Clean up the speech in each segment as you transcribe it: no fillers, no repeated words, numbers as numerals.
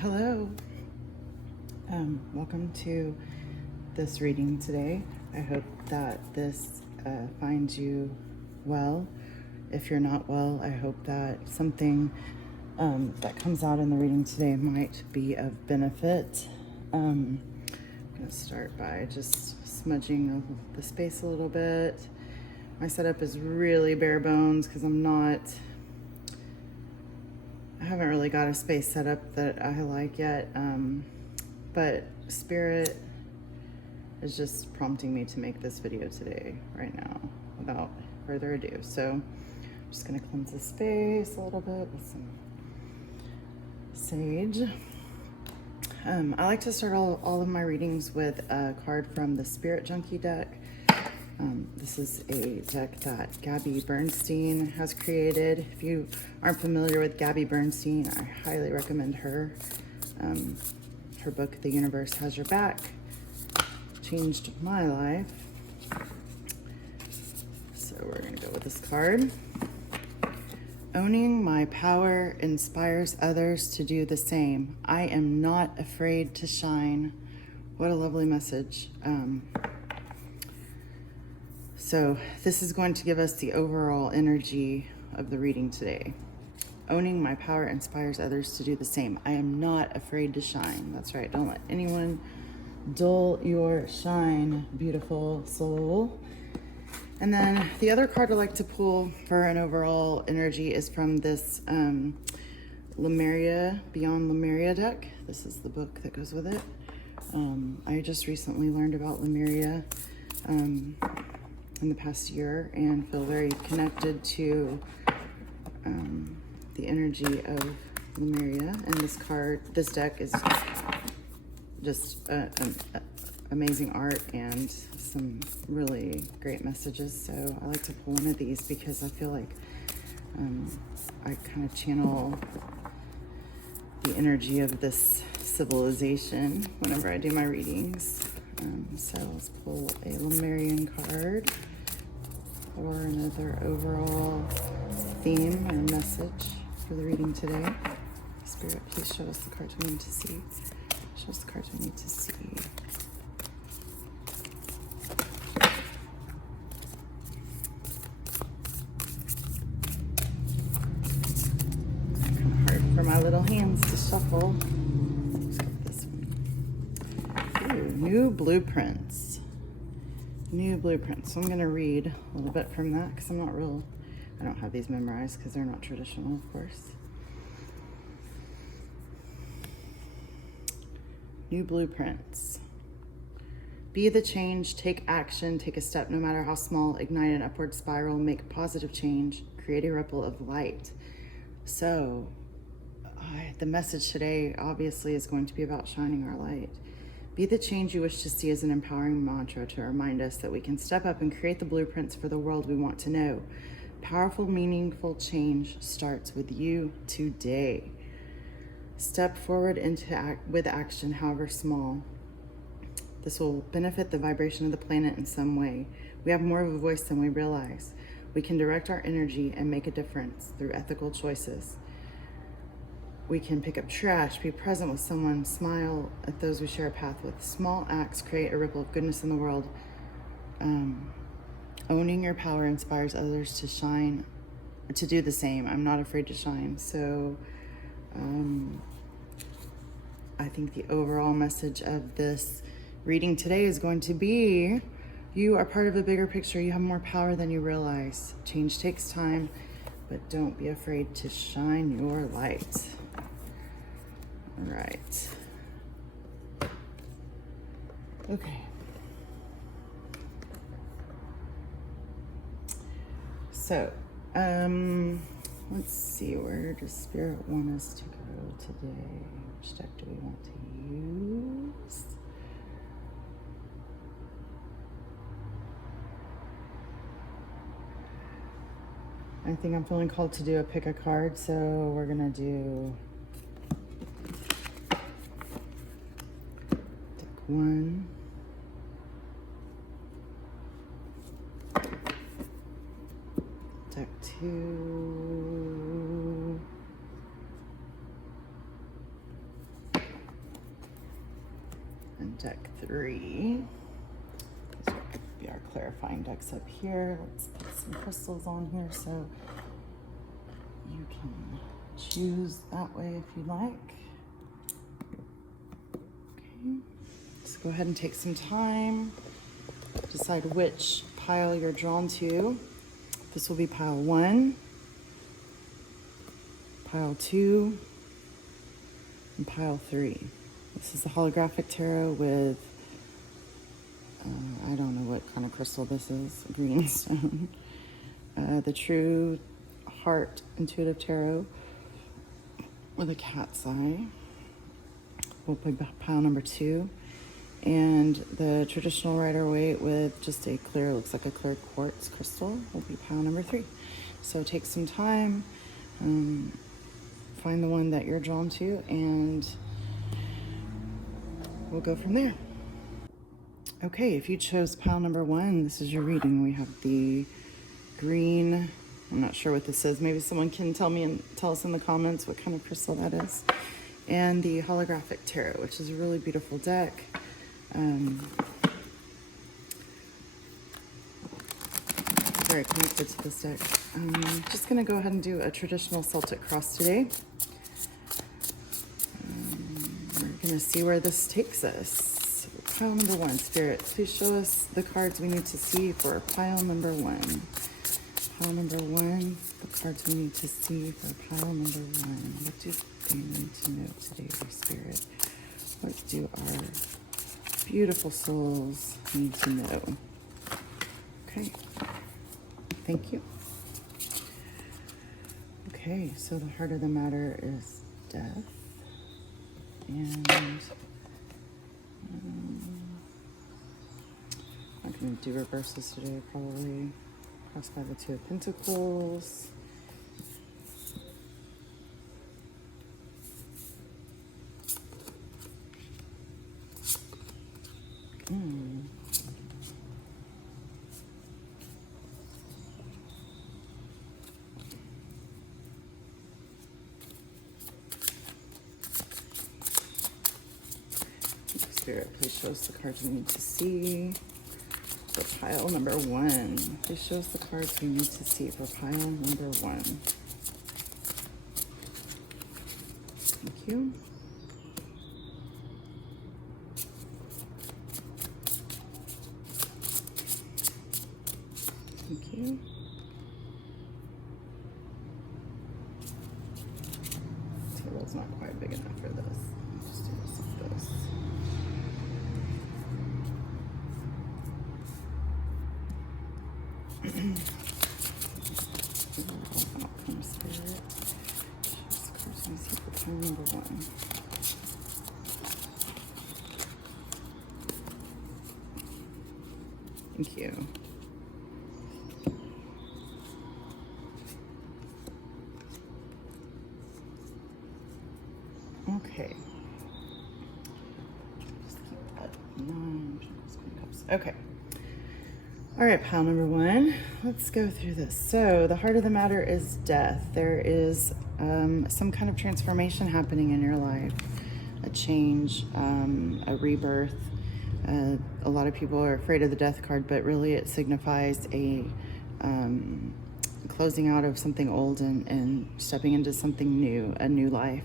Hello. Welcome to this reading today. I hope that this finds you well. If you're not well, I hope that something that comes out in the reading today might be of benefit. I'm going to start by just smudging the space a little bit. My setup is really bare bones because I haven't really got a space set up that I like yet, but Spirit is just prompting me to make this video today, right now, without further ado. So I'm just gonna cleanse the space a little bit with some sage. I like to start all of my readings with a card from the Spirit Junkie deck. This is a deck that Gabby Bernstein has created. If you aren't familiar with Gabby Bernstein, I highly recommend her. Her book, The Universe Has Your Back, changed my life. So we're gonna go with this card. Owning my power inspires others to do the same. I am not afraid to shine. What a lovely message. So this is going to give us the overall energy of the reading today. Owning my power inspires others to do the same. I am not afraid to shine. That's right. Don't let anyone dull your shine, beautiful soul. And then the other card I like to pull for an overall energy is from this Lemuria, Beyond Lemuria deck. This is the book that goes with it. I just recently learned about Lemuria in the past year and feel very connected to the energy of Lemuria. And this deck is just amazing art and some really great messages. So I like to pull one of these because I feel like I kind of channel the energy of this civilization whenever I do my readings. So let's pull a Lemurian card for another overall theme or message for the reading today. Spirit, please show us the cards we need to see. Show us the cards we need to see. Hard for my little hands to shuffle. Let's get this one. Ooh, new blueprints. New blueprints. So I'm going to read a little bit from that because I don't have these memorized because they're not traditional, of course. New blueprints. Be the change, take action, take a step no matter how small, ignite an upward spiral, make positive change, create a ripple of light. So the message today obviously is going to be about shining our light. Be the change you wish to see as an empowering mantra to remind us that we can step up and create the blueprints for the world we want to know. Powerful, meaningful change starts with you today. Step forward with action, however small. This will benefit the vibration of the planet in some way. We have more of a voice than we realize. We can direct our energy and make a difference through ethical choices. We can pick up trash, be present with someone, smile at those we share a path with. Small acts create a ripple of goodness in the world. Owning your power inspires others to shine, to do the same. I'm not afraid to shine. So I think the overall message of this reading today is going to be, you are part of a bigger picture. You have more power than you realize. Change takes time, but don't be afraid to shine your light. All right. Okay. So, let's see, where does Spirit want us to go today? Which deck do we want to use? I think I'm feeling called to do a pick a card, so we're gonna do deck 1, deck 2, deck 3. These are going to be our clarifying decks up here. Let's put some crystals on here so you can choose that way if you like. Okay, so go ahead and take some time. Decide which pile you're drawn to. This will be pile 1, pile 2, and pile 3. This is the holographic tarot with, I don't know what kind of crystal this is, green stone. The true heart intuitive tarot with a cat's eye. We'll play pile number 2. And the traditional Rider-Waite with just a clear, looks like a clear quartz crystal will be pile number 3. So take some time, find the one that you're drawn to, and we'll go from there. Okay, if you chose pile number 1, this is your reading. We have the green, I'm not sure what this is. Maybe someone can tell me and tell us in the comments what kind of crystal that is. And the holographic tarot, which is a really beautiful deck. Very connected to this deck. Just gonna go ahead and do a traditional Celtic cross today. We're gonna see where this takes us. Pile number 1, Spirit, please show us the cards we need to see for pile number 1. Pile number 1, the cards we need to see for pile number 1. What do they need to know today, our Spirit? What do our beautiful souls need to know? Okay, thank you. Okay, so the heart of the matter is death. And I'm going to do reverses today, probably. Crossed by the 2 of Pentacles. Spirit, please show us the cards we need to see for pile number 1. Please show us the cards we need to see for pile number 1. Thank you. Thank you. The table's not quite big enough for this. I'll just do this like this. From Spirit. Just cards we see for pile number 1. Thank you. Okay. Just keep that 9 cups. Okay. All right, pile number 1. Let's go through this. So the heart of the matter is death. There is some kind of transformation happening in your life, a change, a rebirth. A lot of people are afraid of the death card, but really it signifies a closing out of something old and stepping into something new, a new life.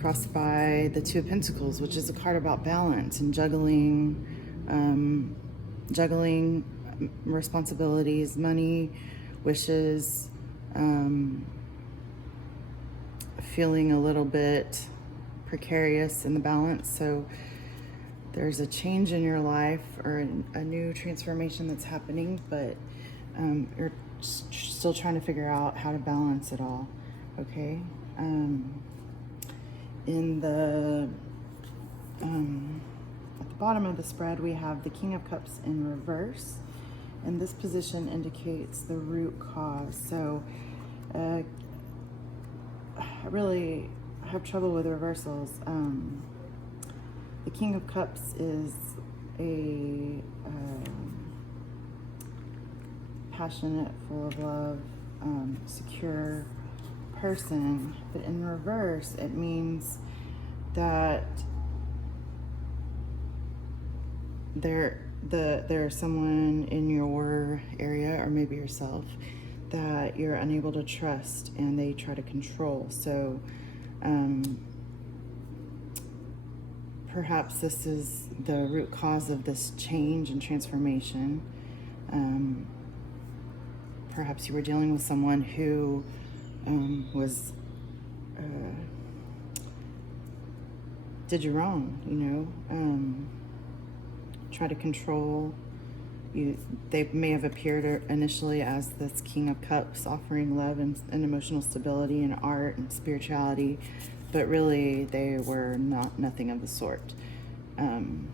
Crossed by the 2 of Pentacles, which is a card about balance and juggling responsibilities, money, wishes, feeling a little bit precarious in the balance. So there's a change in your life or a new transformation that's happening, but you're still trying to figure out how to balance it all. Okay. In the at the bottom of the spread, we have the King of Cups in reverse, and this position indicates the root cause. So I really have trouble with reversals. The King of Cups is a passionate, full of love, secure person, but in reverse it means that there's someone in your area, or maybe yourself, that you're unable to trust and they try to control. So perhaps this is the root cause of this change and transformation. Perhaps you were dealing with someone who was did you wrong, try to control you. They may have appeared initially as this King of Cups, offering love and emotional stability and art and spirituality, but really they were nothing of the sort. In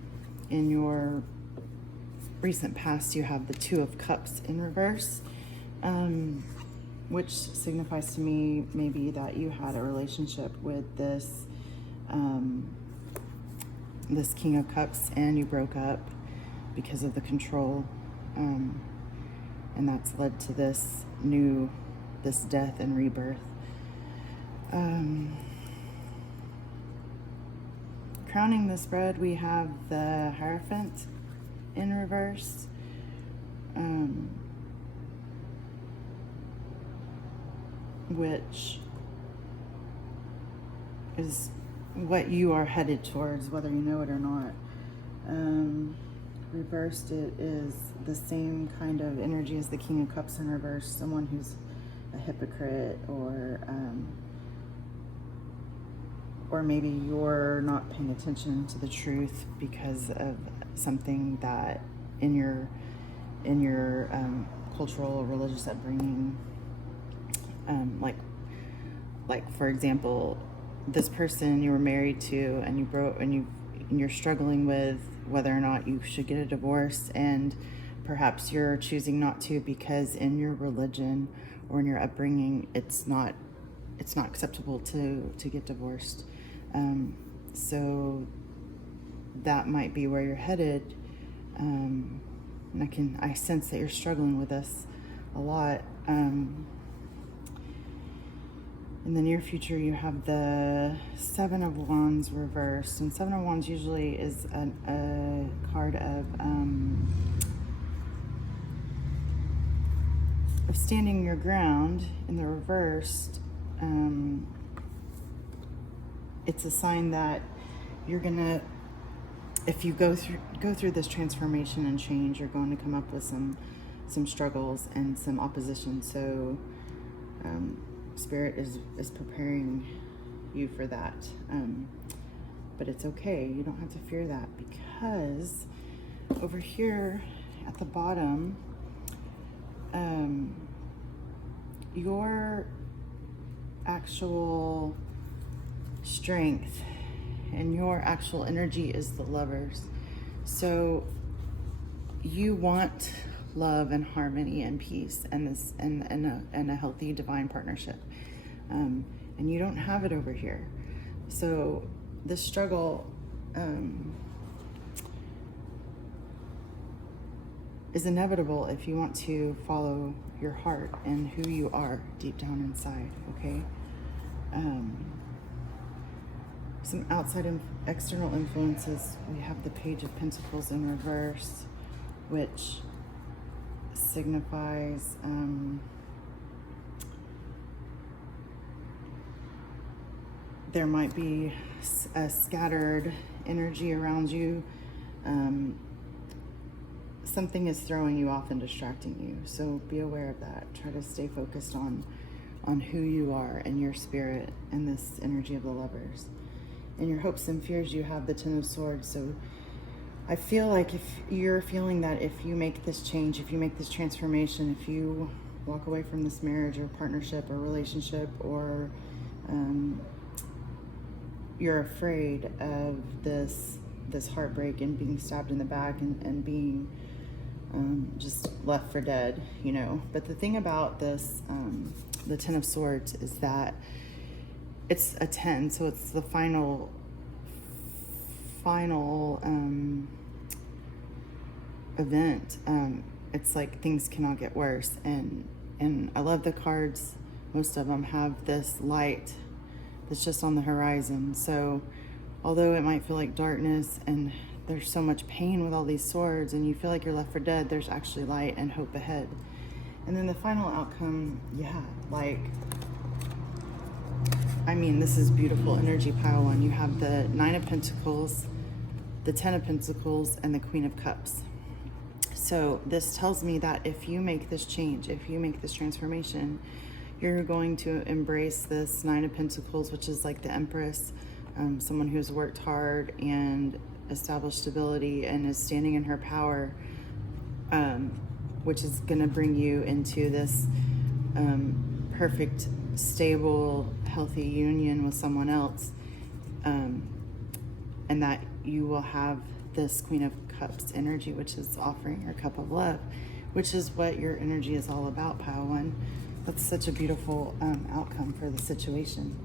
your recent past, you have the Two of Cups in reverse, which signifies to me maybe that you had a relationship with this this King of Cups, and you broke up because of the control, and that's led to this death and rebirth. Crowning the spread, we have the Hierophant in reverse. Which is what you are headed towards, whether you know it or not. Reversed, it is the same kind of energy as the King of Cups in reverse, someone who's a hypocrite, or maybe you're not paying attention to the truth because of something that in your cultural or religious upbringing, like for example, this person you were married to and you broke, and you're struggling with whether or not you should get a divorce, and perhaps you're choosing not to because in your religion or in your upbringing it's not acceptable to get divorced. So that might be where you're headed, and I sense that you're struggling with this a lot. In the near future, you have the Seven of Wands reversed, and Seven of Wands usually is a card of standing your ground. In the reversed, it's a sign that you're gonna, if you go through this transformation and change, you're going to come up with some struggles and some opposition. So Spirit is preparing you for that, but it's okay. You don't have to fear that, because over here at the bottom, your actual strength and your actual energy is the Lovers. So you want love and harmony and peace and a healthy divine partnership, and you don't have it over here. So this struggle is inevitable if you want to follow your heart and who you are deep down inside. Okay. Some outside and external influences. We have the Page of Pentacles in reverse, which signifies there might be a scattered energy around you. Something is throwing you off and distracting you, so be aware of that. Try to stay focused on who you are and your spirit and this energy of the Lovers. In your hopes and fears, you have the Ten of Swords. So I feel like if you're feeling that if you make this change, if you make this transformation, if you walk away from this marriage or partnership or relationship, or you're afraid of this heartbreak and being stabbed in the back and being just left for dead, But the thing about this, the Ten of Swords, is that it's a 10, so it's the final event. It's like things cannot get worse, and I love the cards. Most of them have this light that's just on the horizon. So although it might feel like darkness and there's so much pain with all these swords and you feel like you're left for dead, there's actually light and hope ahead. And then the final outcome, yeah, like, I mean, this is beautiful energy, pile one. You have the Nine of Pentacles, the Ten of Pentacles, and the Queen of Cups. So this tells me that if you make this change, if you make this transformation, you're going to embrace this Nine of Pentacles, which is like the Empress, someone who's worked hard and established stability and is standing in her power, which is going to bring you into this perfect, stable, healthy union with someone else, and that you will have this Queen of Cups energy, which is offering your cup of love, which is what your energy is all about, pile one. That's such a beautiful outcome for the situation.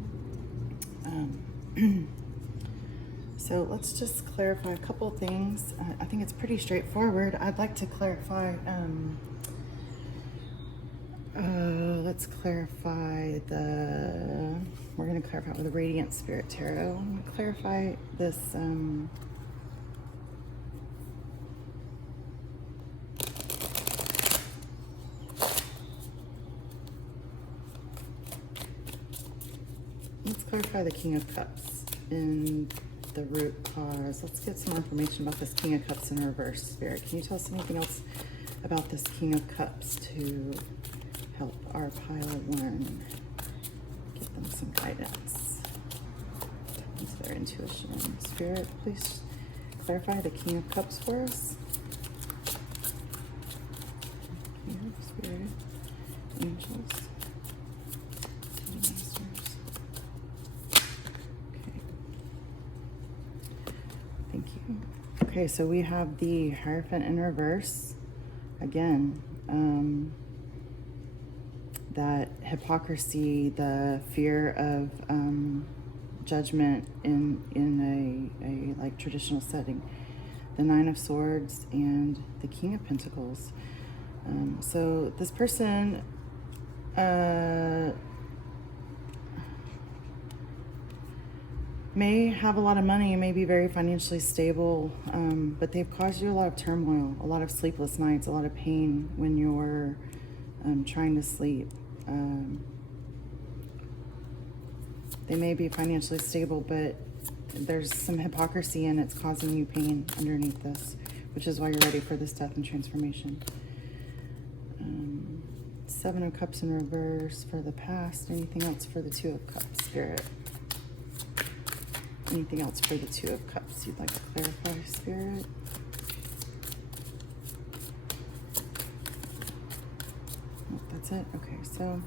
So let's just clarify a couple things. I think it's pretty straightforward. I'd like to clarify, let's clarify we're going to clarify with the Radiant Spirit Tarot. I'm going to clarify this, let's clarify the King of Cups in the root cause. Let's get some information about this King of Cups in reverse, Spirit. Can you tell us anything else about this King of Cups to help our pile one get them some guidance into their intuition? Spirit, please clarify the King of Cups for us. Spirit, angels. Okay, so we have the Hierophant in reverse. Again, that hypocrisy, the fear of judgment in a like traditional setting. The Nine of Swords and the King of Pentacles. So this person may have a lot of money, may be very financially stable, but they've caused you a lot of turmoil, a lot of sleepless nights, a lot of pain when you're trying to sleep. They may be financially stable, but there's some hypocrisy and it's causing you pain underneath this, which is why you're ready for this death and transformation. Seven of Cups in reverse for the past. Anything else for the Two of Cups, Spirit? Anything else for the Two of Cups you'd like to clarify, Spirit? Oh, that's it? Okay, so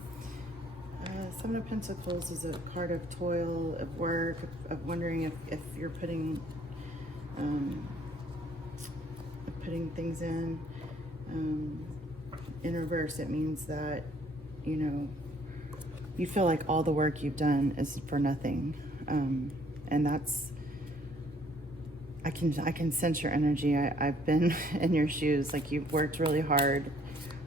Seven of Pentacles is a card of toil, of work, of wondering if you're putting things in reverse. It means that, you know, you feel like all the work you've done is for nothing. And that's, I can sense your energy. I've been in your shoes. Like, you've worked really hard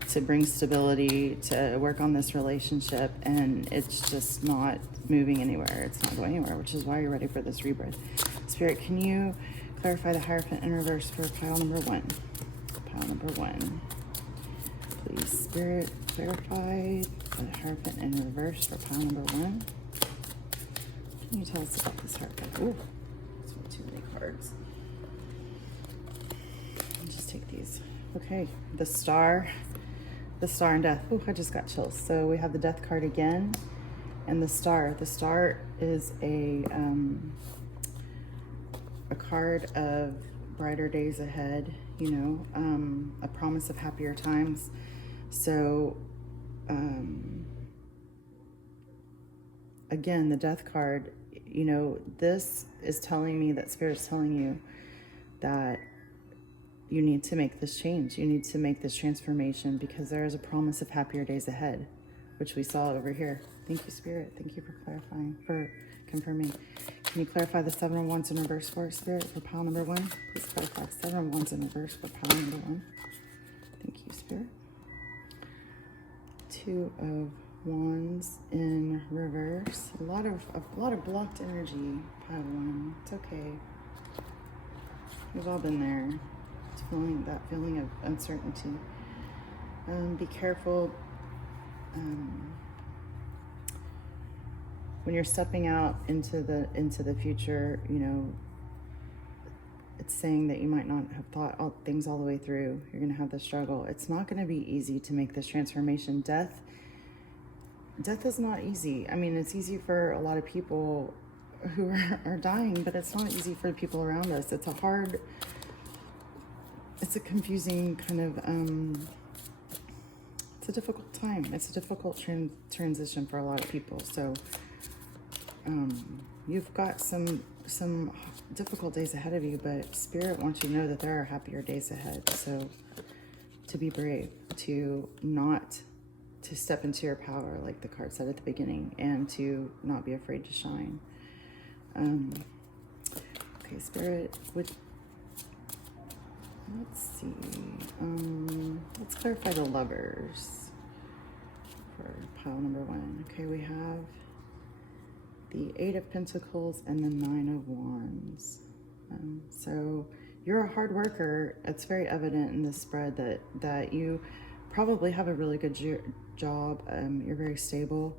to bring stability, to work on this relationship, and it's just not moving anywhere. It's not going anywhere, which is why you're ready for this rebirth. Spirit, can you clarify the Hierophant in reverse for pile number one? Pile number one. Please, Spirit, clarify the Hierophant in reverse for pile number one. Can you tell us about this Hierophant? Ooh, that's way too many cards. I'll just take these. Okay, the Star and Death. Ooh, I just got chills. So we have the Death card again, and the Star. The Star is a card of brighter days ahead, you know, a promise of happier times. So, again, the Death card, you know, this is telling me that Spirit's telling you that you need to make this change. You need to make this transformation because there is a promise of happier days ahead, which we saw over here. Thank you, Spirit. Thank you for clarifying, for confirming. Can you clarify the Seven of Wands in reverse for us, Spirit, for pile number one? Please clarify the Seven of Wands in reverse for pile number one. Thank you, Spirit. Two of Wands in reverse. A lot of blocked energy, pile one. It's okay. We've all been there. It's that feeling of uncertainty. Be careful when you're stepping out into the future. It's saying that you might not have thought things all the way through. You're going to have the struggle. It's not going to be easy to make this transformation. Death is not easy. I mean, it's easy for a lot of people who are dying, but it's not easy for the people around us. It's a confusing kind of, it's a difficult time. It's a difficult transition for a lot of people. So you've got some difficult days ahead of you, but Spirit wants you to know that there are happier days ahead. So to be brave, to step into your power, like the card said at the beginning, and to not be afraid to shine. Okay, Spirit, let's see. Let's clarify the Lovers for pile number 1. Okay, we have the 8 of Pentacles and the 9 of Wands. So you're a hard worker. It's very evident in this spread that you probably have a really good job. You're very stable,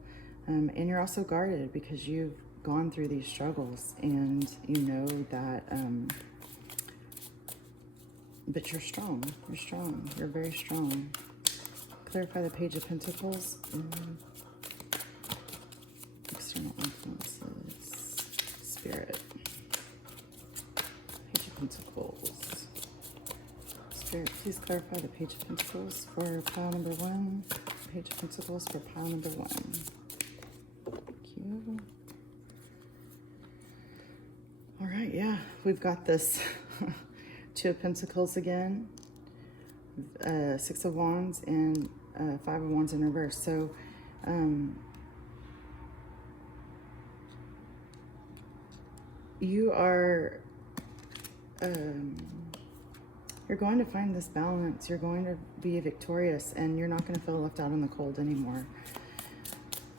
and you're also guarded because you've gone through these struggles, and you know that. But you're strong. You're strong. You're very strong. Clarify the Page of Pentacles. External influences. Spirit. Page of Pentacles. Spirit, please clarify the Page of Pentacles for pile number 1. Page of Pentacles for pile number 1. Thank you. All right, yeah, we've got this 2 of Pentacles again, 6 of Wands, and 5 of Wands in reverse. So you are you're going to find this balance. You're going to be victorious, and you're not going to feel left out in the cold anymore.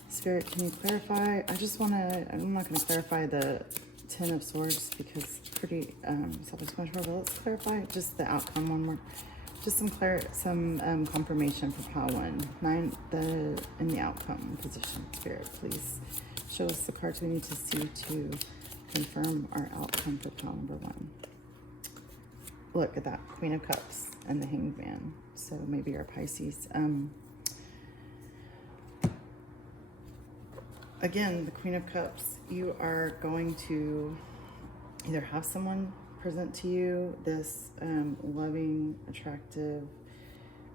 Spirit, can you clarify? I'm not going to clarify the 10 of Swords because it's pretty self-explanatory, but let's clarify just the outcome one more. Just some confirmation for pile 1. 9 in the outcome position. Spirit, please show us the cards we need to see to confirm our outcome for pile number 1. Look at that, Queen of Cups and the Hanged Man. So maybe you're Pisces. Again, the Queen of Cups, you are going to either have someone present to you this loving, attractive,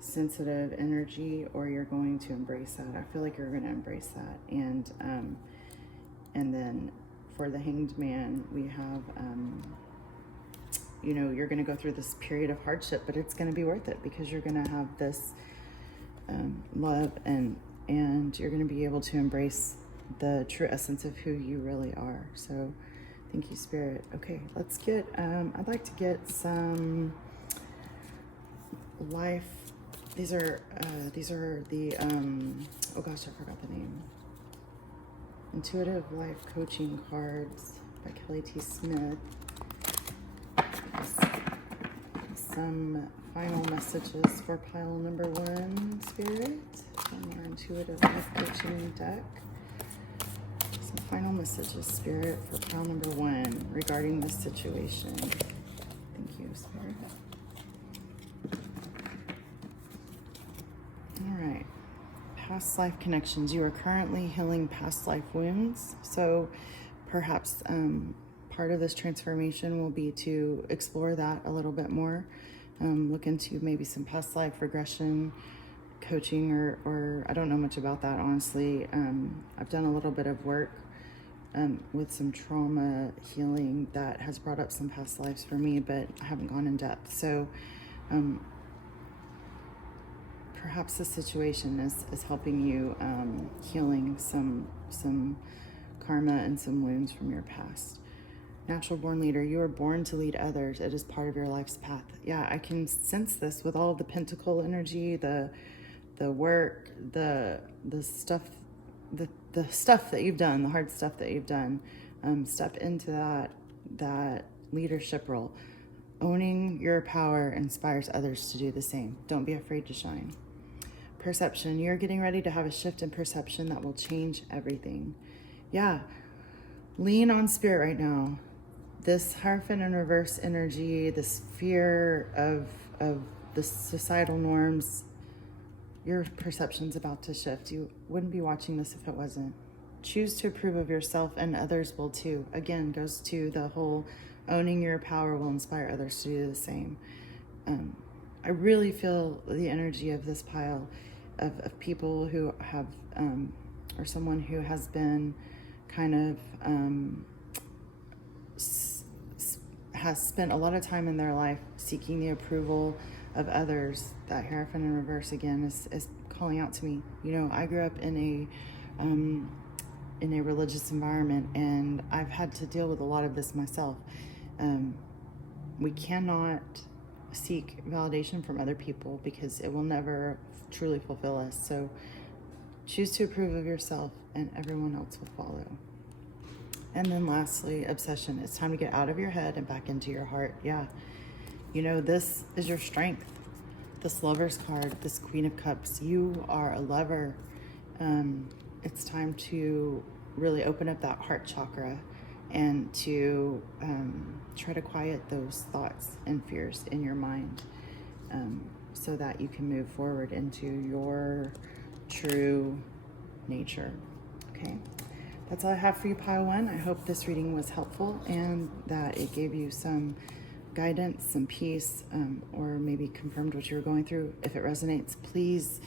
sensitive energy, or you're going to embrace that. I feel like you're going to embrace that. And then for the Hanged Man, we have, you're going to go through this period of hardship, but it's going to be worth it because you're going to have this love, and you're going to be able to embrace the true essence of who you really are. So thank you, Spirit. Okay, let's get, I'd like to get some life. These are the, oh gosh, I forgot the name. Intuitive Life Coaching Cards by Kelly T. Smith. Some final messages for pile number 1, Spirit, from our Intuitive Life Coaching deck. Some final messages, Spirit, for pile number 1 regarding this situation. Thank you, Spirit. All right. Past life connections. You are currently healing past life wounds. So perhaps part of this transformation will be to explore that a little bit more. Look into maybe some past life regression coaching, or I don't know much about that, honestly. I've done a little bit of work with some trauma healing that has brought up some past lives for me, but I haven't gone in depth. So perhaps the situation is helping you healing some karma and some wounds from your past. Natural born leader, you are born to lead others. It is part of your life's path. Yeah, I can sense this with all the pentacle energy, the work, the stuff, the stuff that you've done, the hard stuff that you've done. Step into that leadership role. Owning your power inspires others to do the same. Don't be afraid to shine. Perception. You're getting ready to have a shift in perception that will change everything. Yeah. Lean on spirit right now. This Hierophant in reverse energy, this fear of the societal norms, your perception's about to shift. You wouldn't be watching this if it wasn't. Choose to approve of yourself, and others will too. Again, goes to the whole owning your power will inspire others to do the same. I really feel the energy of this pile of people who have, or someone who has been kind of, has spent a lot of time in their life seeking the approval of others. That Hierophant in reverse again is calling out to me. You know, I grew up in a religious environment, and I've had to deal with a lot of this myself. We cannot seek validation from other people because it will never truly fulfill us. So choose to approve of yourself, and everyone else will follow. And then lastly, obsession. It's time to get out of your head and back into your heart. Yeah. You know, this is your strength. This Lover's card, this Queen of Cups, you are a lover. It's time to really open up that heart chakra and to try to quiet those thoughts and fears in your mind, so that you can move forward into your true nature. Okay, that's all I have for you, Pile 1. I hope this reading was helpful and that it gave you some guidance, some peace, or maybe confirmed what you were going through. If it resonates, please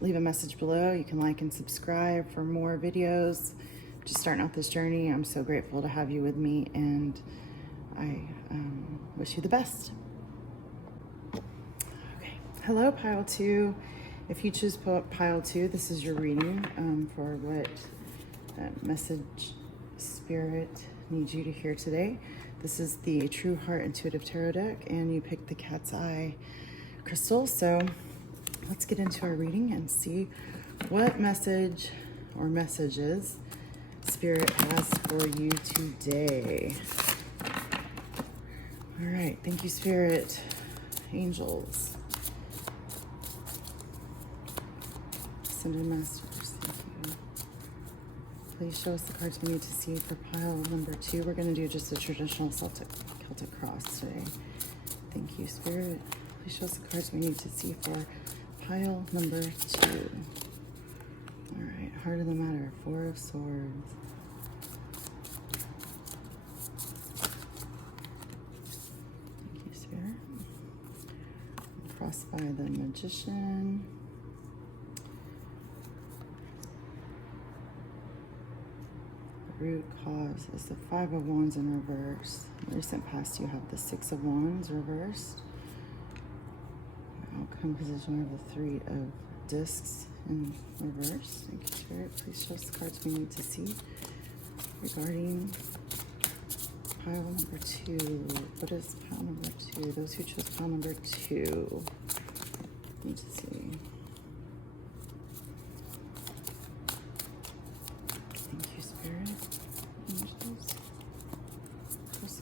leave a message below. You can like and subscribe for more videos. Just starting out this journey. I'm so grateful to have you with me, and I wish you the best. Okay. Hello, Pile 2. If you choose Pile 2, this is your reading for what message Spirit needs you to hear today. This is the True Heart Intuitive Tarot deck, and you picked the Cat's Eye crystal. So let's get into our reading and see what message or messages Spirit has for you today. All right. Thank you, Spirit. Angels. Ascended Masters. Thank you. Please show us the cards we need to see for pile number 2. We're going to do just a traditional Celtic cross today. Thank you, Spirit. Please show us the cards we need to see for pile number 2. All right. Heart of the matter. 4 of Swords. Thank you, Spirit. Crossed by the Magician. Root cause is the 5 of Wands in reverse. In recent past, you have the 6 of Wands reversed. Outcome position, we have the 3 of Discs in reverse. Thank you, Spirit. Please show us the cards we need to see regarding pile number 2. What is pile number 2? Those who chose pile number 2 need to see.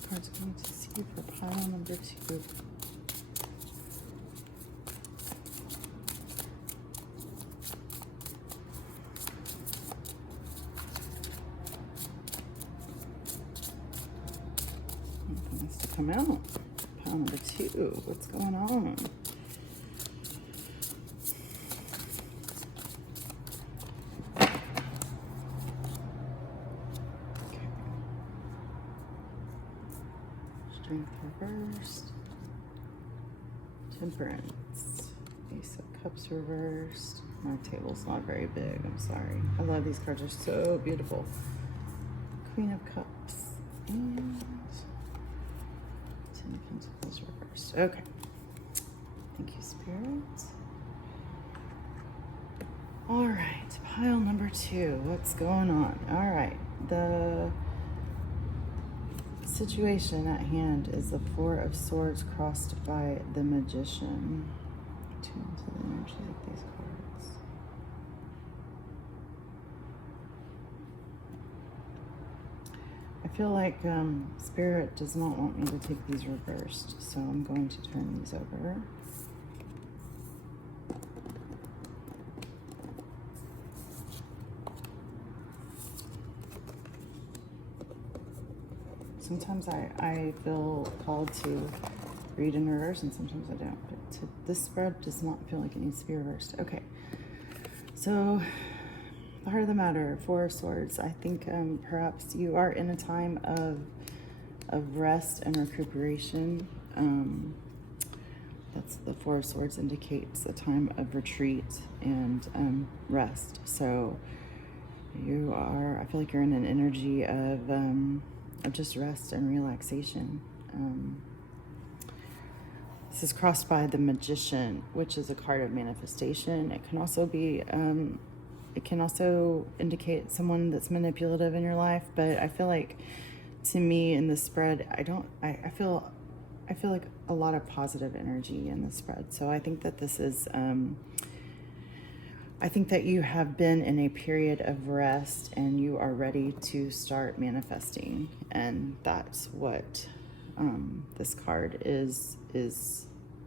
Cards we need to see for pile number 2. Nothing wants to come out. Pile number 2. What's going on? Strength reversed. Temperance. Ace of Cups reversed. My table's not very big, I'm sorry. I love these cards, are so beautiful. Queen of Cups and 10 of Pentacles reversed. Okay. Thank you, Spirit. All right, pile number 2. What's going on? All right, the situation at hand is the 4 of Swords crossed by the Magician. Tune into the energy of these cards. I feel like Spirit does not want me to take these reversed, so I'm going to turn these over. Sometimes I feel called to read in reverse, and sometimes I don't. But this spread does not feel like it needs to be reversed. Okay, so the heart of the matter, Four of Swords. I think perhaps you are in a time of rest and recuperation. That's the Four of Swords indicates a time of retreat and rest. So you are, I feel like you're in an energy of just rest and relaxation. This is crossed by the Magician, which is a card of manifestation. It can also be, it can also indicate someone that's manipulative in your life. But I feel like, to me, in this spread, I feel like a lot of positive energy in the spread. So I think that this is, I think that you have been in a period of rest and you are ready to start manifesting. And that's what this card is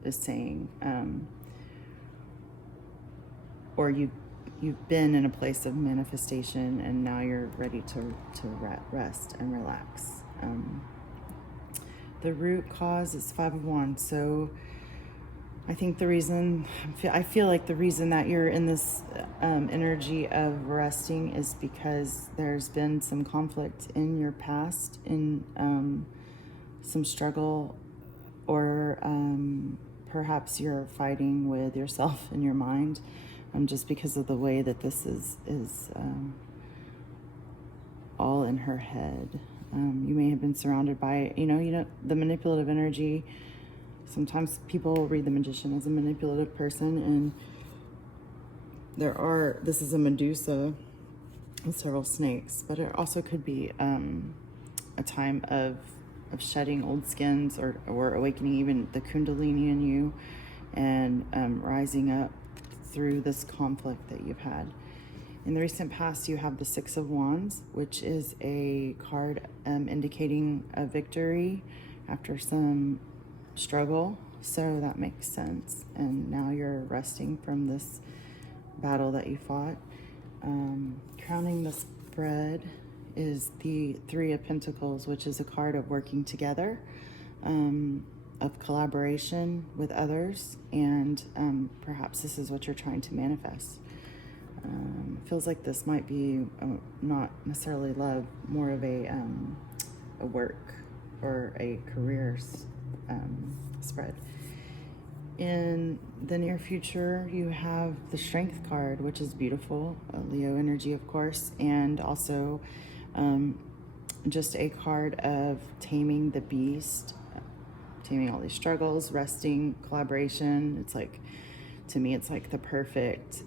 saying. Or you've been in a place of manifestation and now you're ready to rest and relax. The root cause is Five of Wands. So I think I feel like the reason that you're in this energy of resting is because there's been some conflict in your past, in some struggle, or perhaps you're fighting with yourself in your mind, just because of the way that this is all in her head. You may have been surrounded by, the manipulative energy. Sometimes people read the Magician as a manipulative person, and this is a Medusa with several snakes, but it also could be a time of shedding old skins or awakening even the Kundalini in you and rising up through this conflict that you've had. In the recent past, you have the Six of Wands, which is a card indicating a victory after some struggle. So that makes sense. And now you're resting from this battle that you fought. Crowning the spread is the Three of Pentacles, which is a card of working together, of collaboration with others, and perhaps this is what you're trying to manifest. Feels like this might be not necessarily love, more of a work or a career spread. In the near future, you have the Strength card, which is beautiful, Leo energy, of course, and also just a card of taming the beast, taming all these struggles, resting, collaboration. It's like, to me, it's like the perfect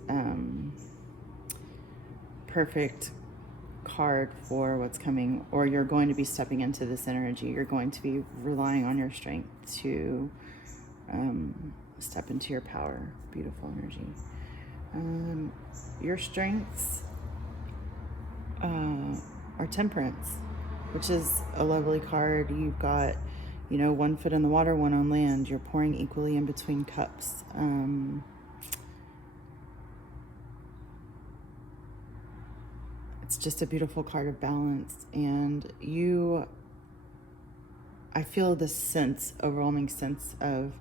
card for what's coming, or you're going to be stepping into this energy. You're going to be relying on your strength to step into your power. Beautiful energy. Your strengths are Temperance, which is a lovely card. You've got, 1 foot in the water, 1 on land. You're pouring equally in between cups. It's just a beautiful card of balance, and I feel this overwhelming sense of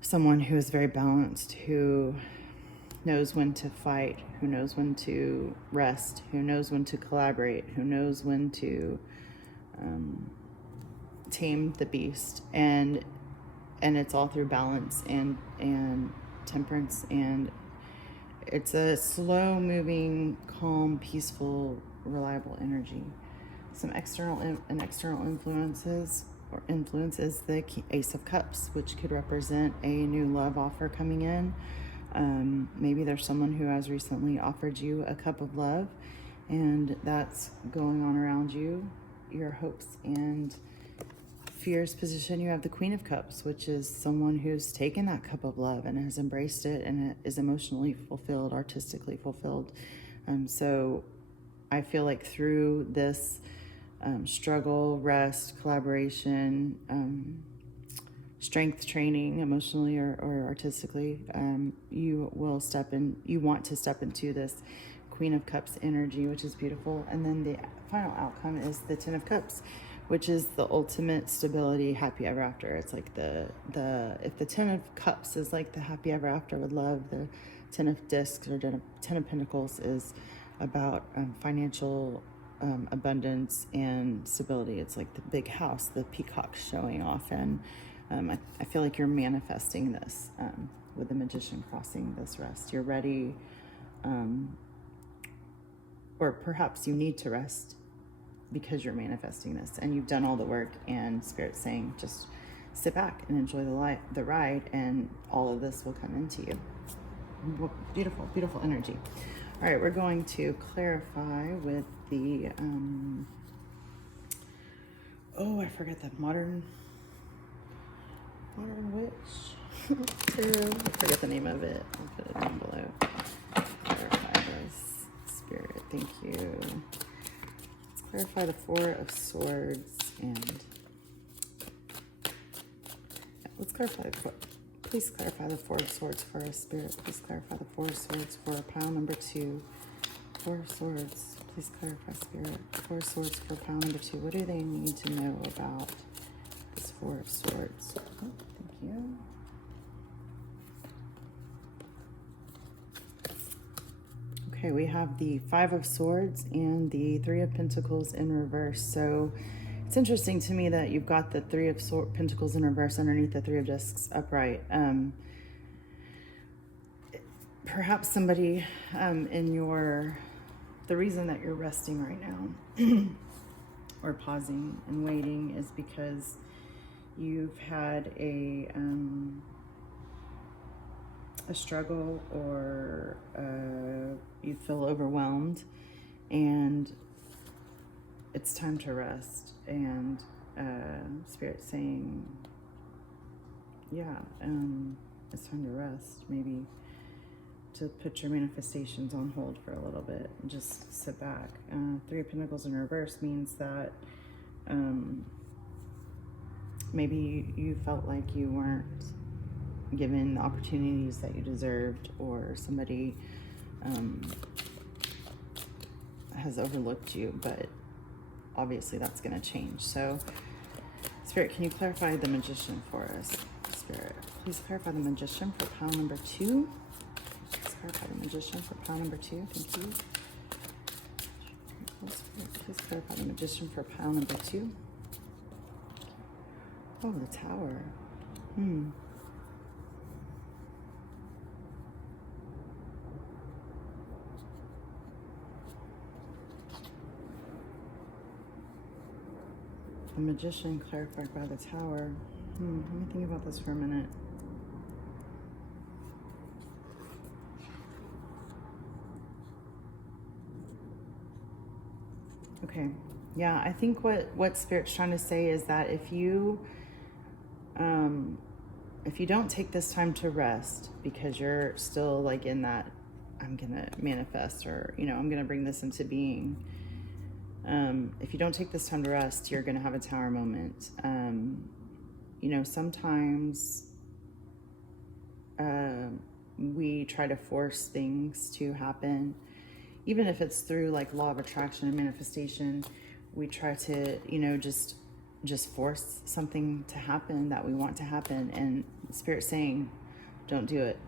someone who is very balanced, who knows when to fight, who knows when to rest, who knows when to collaborate, who knows when to tame the beast, and it's all through balance and temperance, and it's a slow moving, calm, peaceful, reliable energy. Some external influences is the Ace of Cups, which could represent a new love offer coming in. Maybe there's someone who has recently offered you a cup of love, and that's going on around you, your hopes and fears position. You have the Queen of Cups, which is someone who's taken that cup of love and has embraced it and is emotionally fulfilled, artistically fulfilled. So I feel like through this struggle, rest, collaboration, strength training, emotionally or artistically, you will you want to step into this Queen of Cups energy, which is beautiful. And then the final outcome is the Ten of Cups, which is the ultimate stability, happy ever after. It's like if the Ten of Cups is like the happy ever after with love, the Ten of Discs or Ten of Pentacles is about financial abundance and stability. It's like the big house, the peacock showing off. And I feel like you're manifesting this with the Magician crossing this rest. You're ready, or perhaps you need to rest because you're manifesting this and you've done all the work, and Spirit's saying just sit back and enjoy the ride, and all of this will come into you. Beautiful, beautiful energy. All right, we're going to clarify with the I forget that modern witch tarot. I forget the name of it. I'll put it down below. Clarify this, Spirit. Thank you. Let's clarify the Four of Swords, and let's clarify. Please clarify the Four of Swords for us, Spirit. Please clarify the Four of Swords for pile number 2. Four of Swords. Please clarify, Spirit. Four of Swords for pile number 2. What do they need to know about this Four of Swords? Oh, thank you. Okay, we have the Five of Swords and the Three of Pentacles in reverse. So it's interesting to me that you've got the Three of Pentacles in reverse underneath the Three of Discs upright. Perhaps somebody the reason that you're resting right now or pausing and waiting is because you've had a struggle, or you feel overwhelmed, and it's time to rest. And Spirit's saying, yeah, it's time to rest. Maybe to put your manifestations on hold for a little bit and just sit back. Three of Pentacles in reverse means that maybe you felt like you weren't given the opportunities that you deserved, or somebody has overlooked you, but obviously that's going to change. So Spirit, can you clarify the Magician for us? Spirit, please clarify the Magician for pile number 2. Please clarify the Magician for pile number 2. Thank you. Please clarify the Magician for pile number 2. Oh, the Tower. The Magician clarified by the Tower. Let me think about this for a minute. Okay. Yeah, I think what Spirit's trying to say is that if you don't take this time to rest because you're still like in that, I'm gonna manifest, or I'm gonna bring this into being. If you don't take this time to rest, you're gonna have a Tower moment. Sometimes we try to force things to happen, even if it's through like law of attraction and manifestation. We try to, just force something to happen that we want to happen. And Spirit's saying, don't do it.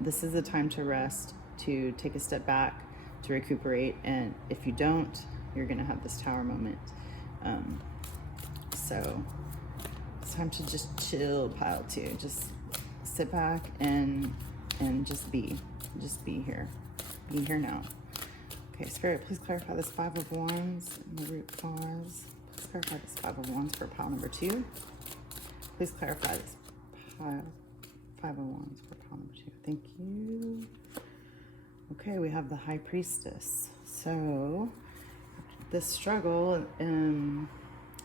This is the time to rest, to take a step back, to recuperate. And if you don't, you're going to have this Tower moment. So it's time to just chill, pile 2. Just sit back and just be here. Be here now. Okay, Spirit, please clarify this Five of Wands and the root cause. Please clarify this Five of Wands for pile number 2. Please clarify this Five of Wands for pile number 2. Thank you. Okay, we have the High Priestess. So this struggle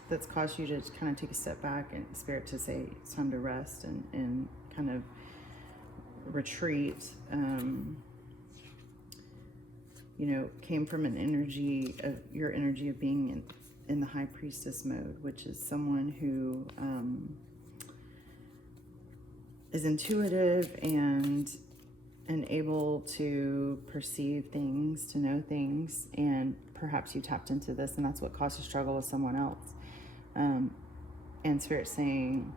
that's caused you to kind of take a step back, and Spirit to say it's time to rest and kind of retreat, came from an energy of your energy of being in the High Priestess mode, which is someone who is intuitive and able to perceive things, to know things, and perhaps you tapped into this and that's what caused a struggle with someone else. And Spirit saying,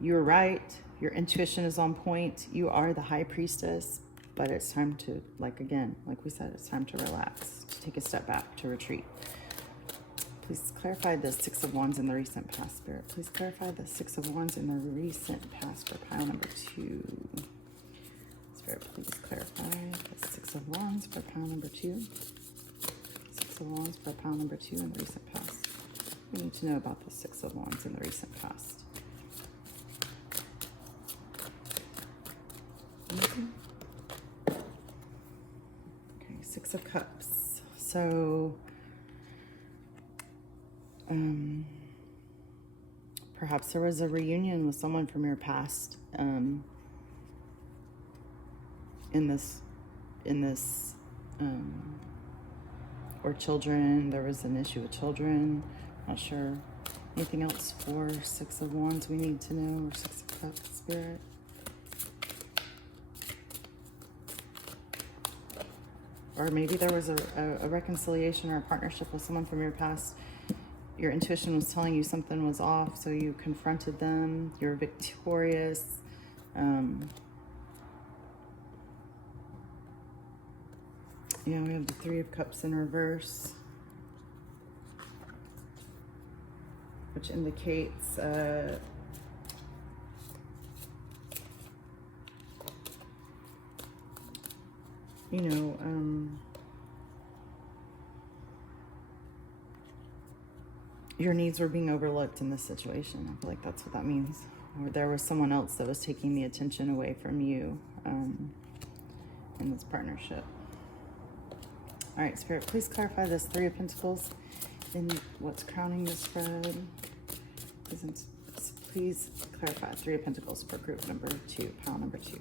you're right, your intuition is on point, you are the High Priestess, but it's time to, like we said, it's time to relax, to take a step back, to retreat. Please clarify the Six of Wands in the recent past, Spirit. Please clarify the Six of Wands in the recent past for pile number 2. Spirit, please clarify the Six of Wands for pile number 2. Six of Wands for pile number 2 in the recent past. We need to know about the Six of Wands in the recent past. Okay, Six of Cups. So, perhaps there was a reunion with someone from your past in this or children. There was an issue with children. Not sure. Anything else for Six of Wands we need to know, or Six of Cups, Spirit? Or maybe there was a reconciliation or a partnership with someone from your past. Your intuition was telling you something was off, so you confronted them. You're victorious. Yeah, we have the Three of Cups in reverse, which indicates your needs were being overlooked in this situation. I feel like that's what that means. Or there was someone else that was taking the attention away from you in this partnership. All right, Spirit, please clarify this Three of Pentacles and what's crowning this spread. Please clarify Three of Pentacles for group number 2, pile number 2.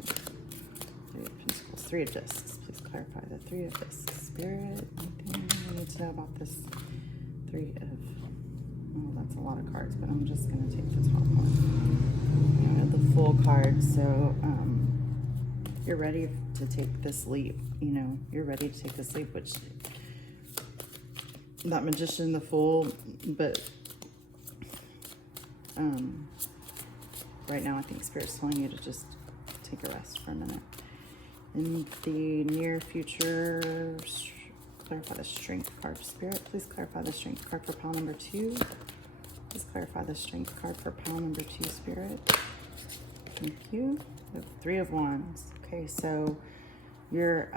Three of Pentacles, Three of Discs. Please clarify the Three of Discs. Spirit, anything we need to know about this Three of... Oh, that's a lot of cards, but I'm just going to take the top one. You know, the full card, so you're ready to take this leap. You know, you're ready to take this leap, which that Magician, the Fool, but right now I think Spirit's telling you to just take a rest for a minute. In the near future, clarify the Strength card. Spirit, please clarify the Strength card for pile number 2. Please clarify the Strength card for pile number 2, Spirit. Thank you. We have Three of Wands. Okay, so you're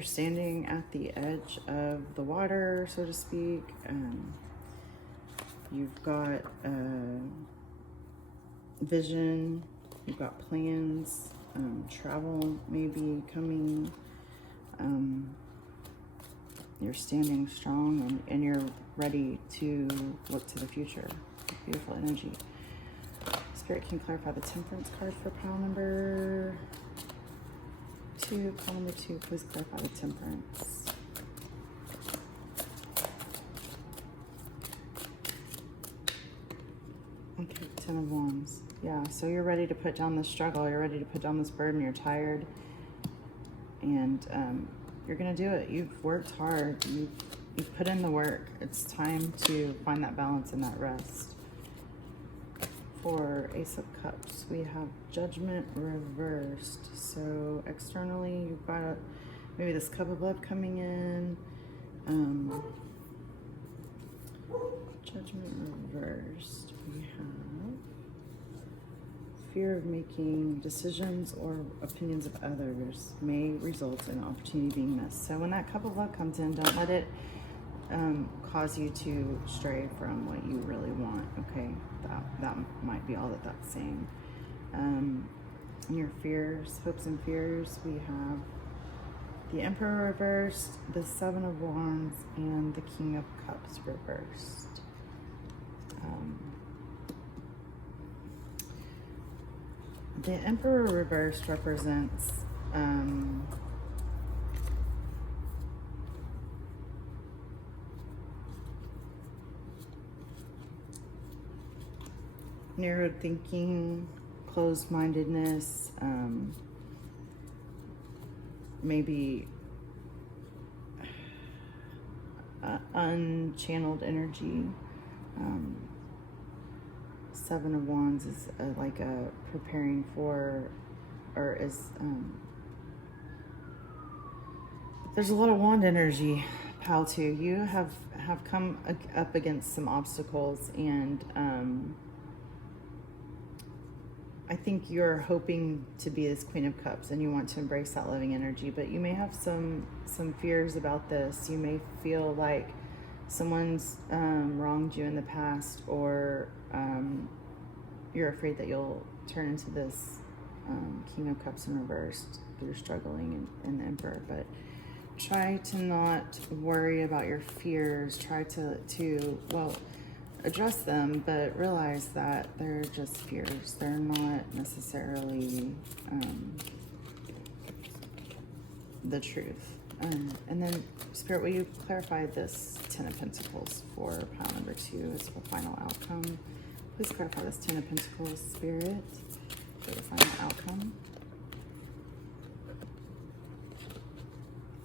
standing at the edge of the water, so to speak. You've got vision. You've got plans. Travel maybe coming. You're standing strong and you're ready to look to the future. Beautiful energy. Spirit, can clarify the Temperance card for pile number 2. Pile number 2, please clarify the Temperance. Okay, Ten of Wands. Yeah, so you're ready to put down the struggle. You're ready to put down this burden. You're tired. And you're going to do it. You've worked hard. You've put in the work. It's time to find that balance and that rest. For Ace of Cups, we have Judgment reversed. So externally, you've got maybe this cup of love coming in. Judgment reversed. We have fear of making decisions or opinions of others may result in opportunity being missed. So when that cup of love comes in, don't let it cause you to stray from what you really want. Okay, that might be all that's saying. In your fears, hopes and fears, we have the Emperor reversed, the Seven of Wands, and the King of Cups reversed. The Emperor reversed represents narrowed thinking, closed-mindedness, maybe unchanneled energy. Seven of Wands is like a preparing for, or is, there's a lot of wand energy, pal, too. You have come up against some obstacles, and I think you're hoping to be this Queen of Cups, and you want to embrace that loving energy, but you may have some fears about this. You may feel like someone's wronged you in the past, or you're afraid that you'll turn into this King of Cups in reverse through struggling in the Emperor. But try to not worry about your fears. Try to well, address them, but realize that they're just fears. They're not necessarily the truth. And then, Spirit, will you clarify this Ten of Pentacles for pile number 2 as the final outcome? Please clarify this Ten of Pentacles, Spirit, for the final outcome.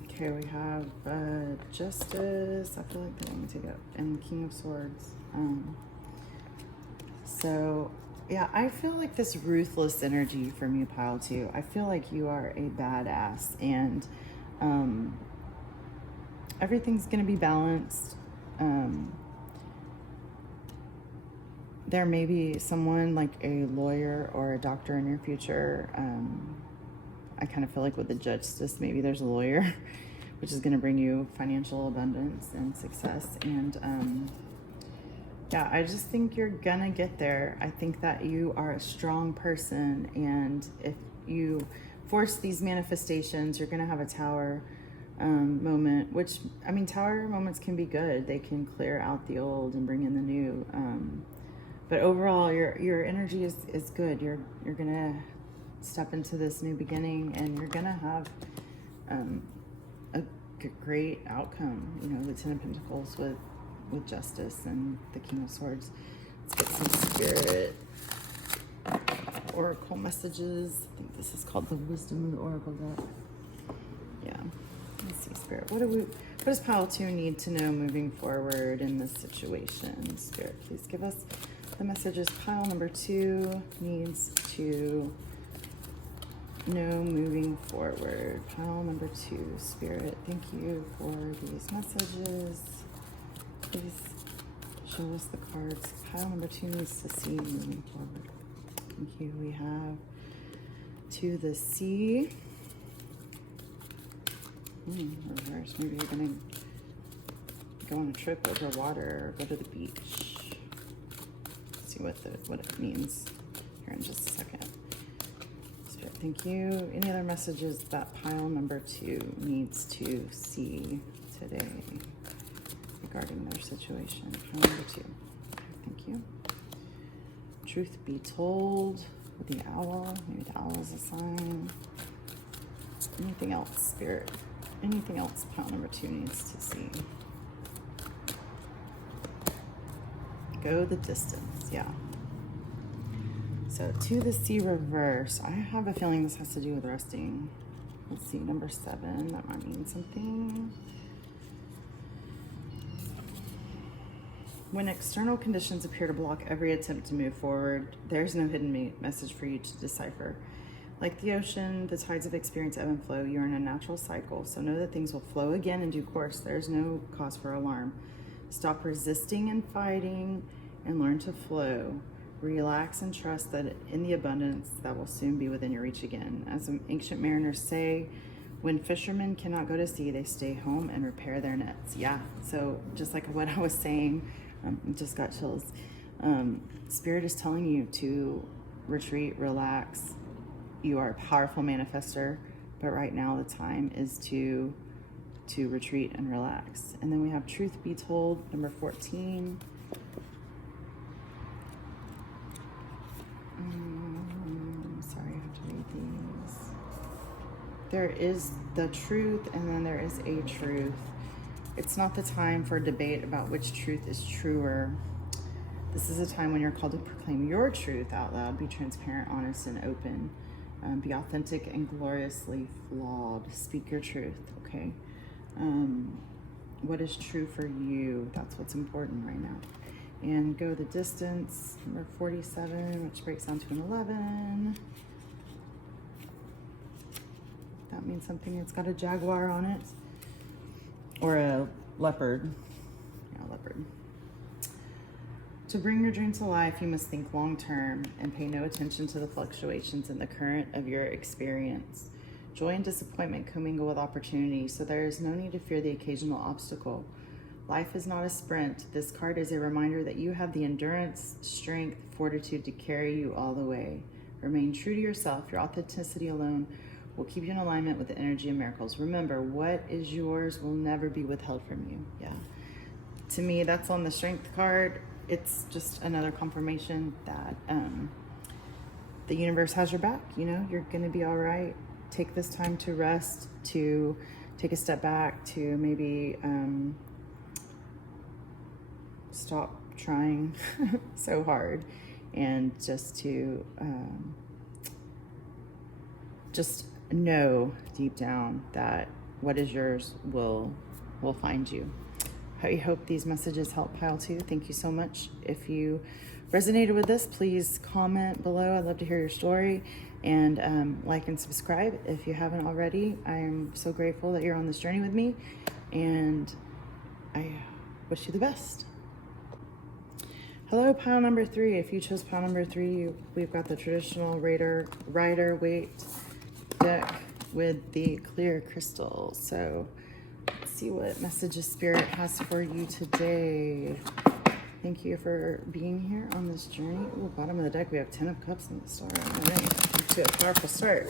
Okay, we have Justice. I feel like they want me to go. And King of Swords. So, yeah, I feel like this ruthless energy from you, pile 2. I feel like you are a badass, and everything's going to be balanced. There may be someone like a lawyer or a doctor in your future. I kind of feel like with the Justice, maybe there's a lawyer, which is going to bring you financial abundance and success. And yeah, I just think you're going to get there. I think that you are a strong person, and if you force these manifestations, you're going to have a Tower moment, which, I mean, Tower moments can be good. They can clear out the old and bring in the new. But overall, your energy is good. You're gonna step into this new beginning, and you're gonna have a great outcome. You know, the Ten of Pentacles with Justice and the King of Swords. Let's get some Spirit Oracle messages. I think this is called the Wisdom of the Oracle deck. Yeah. Let's see, Spirit. What does pile 2 need to know moving forward in this situation? Spirit, please give us the messages pile number 2 needs to know moving forward. Pile number 2, Spirit, thank you for these messages. Please show us the cards pile number 2 needs to see moving forward. Thank you. We have to the sea. Reverse. Maybe you're gonna go on a trip over water or go to the beach. See what it means here in just a second. Spirit, thank you. Any other messages that pile number 2 needs to see today regarding their situation? Pile number 2. Thank you. Truth be told with the owl. Maybe the owl is a sign. Anything else, Spirit? Anything else pile number 2 needs to see? Go the distance, yeah. So to the sea reverse, I have a feeling this has to do with resting. Let's see, number 7, that might mean something. When external conditions appear to block every attempt to move forward, there's no hidden message for you to decipher. Like the ocean, the tides of experience ebb and flow. You're in a natural cycle, so know that things will flow again in due course. There's no cause for alarm. Stop resisting and fighting and learn to flow. Relax and trust that in the abundance that will soon be within your reach again. As ancient mariners say, when fishermen cannot go to sea, they stay home and repair their nets. Yeah, so just like what I was saying, just got chills. Spirit is telling you to retreat, relax. You are a powerful manifester, but right now the time is to retreat and relax. And then we have Truth Be Told, number 14. Sorry, I have to read these. There is the truth, and then there is a truth. It's not the time for debate about which truth is truer. This is a time when you're called to proclaim your truth out loud. Be transparent, honest, and open. Be authentic and gloriously flawed. Speak your truth, okay? What is true for you? That's what's important right now. And go the distance, number 47, which breaks down to an 11. That means something that's got a jaguar on it. Or a leopard. Yeah, leopard. To bring your dream to life, you must think long term and pay no attention to the fluctuations in the current of your experience. Joy and disappointment commingle with opportunity, so there is no need to fear the occasional obstacle. Life is not a sprint. This card is a reminder that you have the endurance, strength, fortitude to carry you all the way. Remain true to yourself. Your authenticity alone will keep you in alignment with the energy of miracles. Remember, what is yours will never be withheld from you. Yeah. To me, that's on the strength card. It's just another confirmation that the universe has your back. You know, you're going to be all right. Take this time to rest, to take a step back, to maybe stop trying so hard, and just to just know deep down that what is yours will find you. I hope these messages help Pile 2. Thank you so much. If you resonated with this, please comment below. I'd love to hear your story, and like and subscribe if you haven't already. I am so grateful that you're on this journey with me, and I wish you the best. Hello, pile number 3. If you chose pile number 3, we've got the traditional Rider Waite deck with the clear crystal. So let's see what messages Spirit has for you today. Thank you for being here on this journey. Ooh, bottom of the deck, we have 10 of Cups in the star. All right, to a powerful start.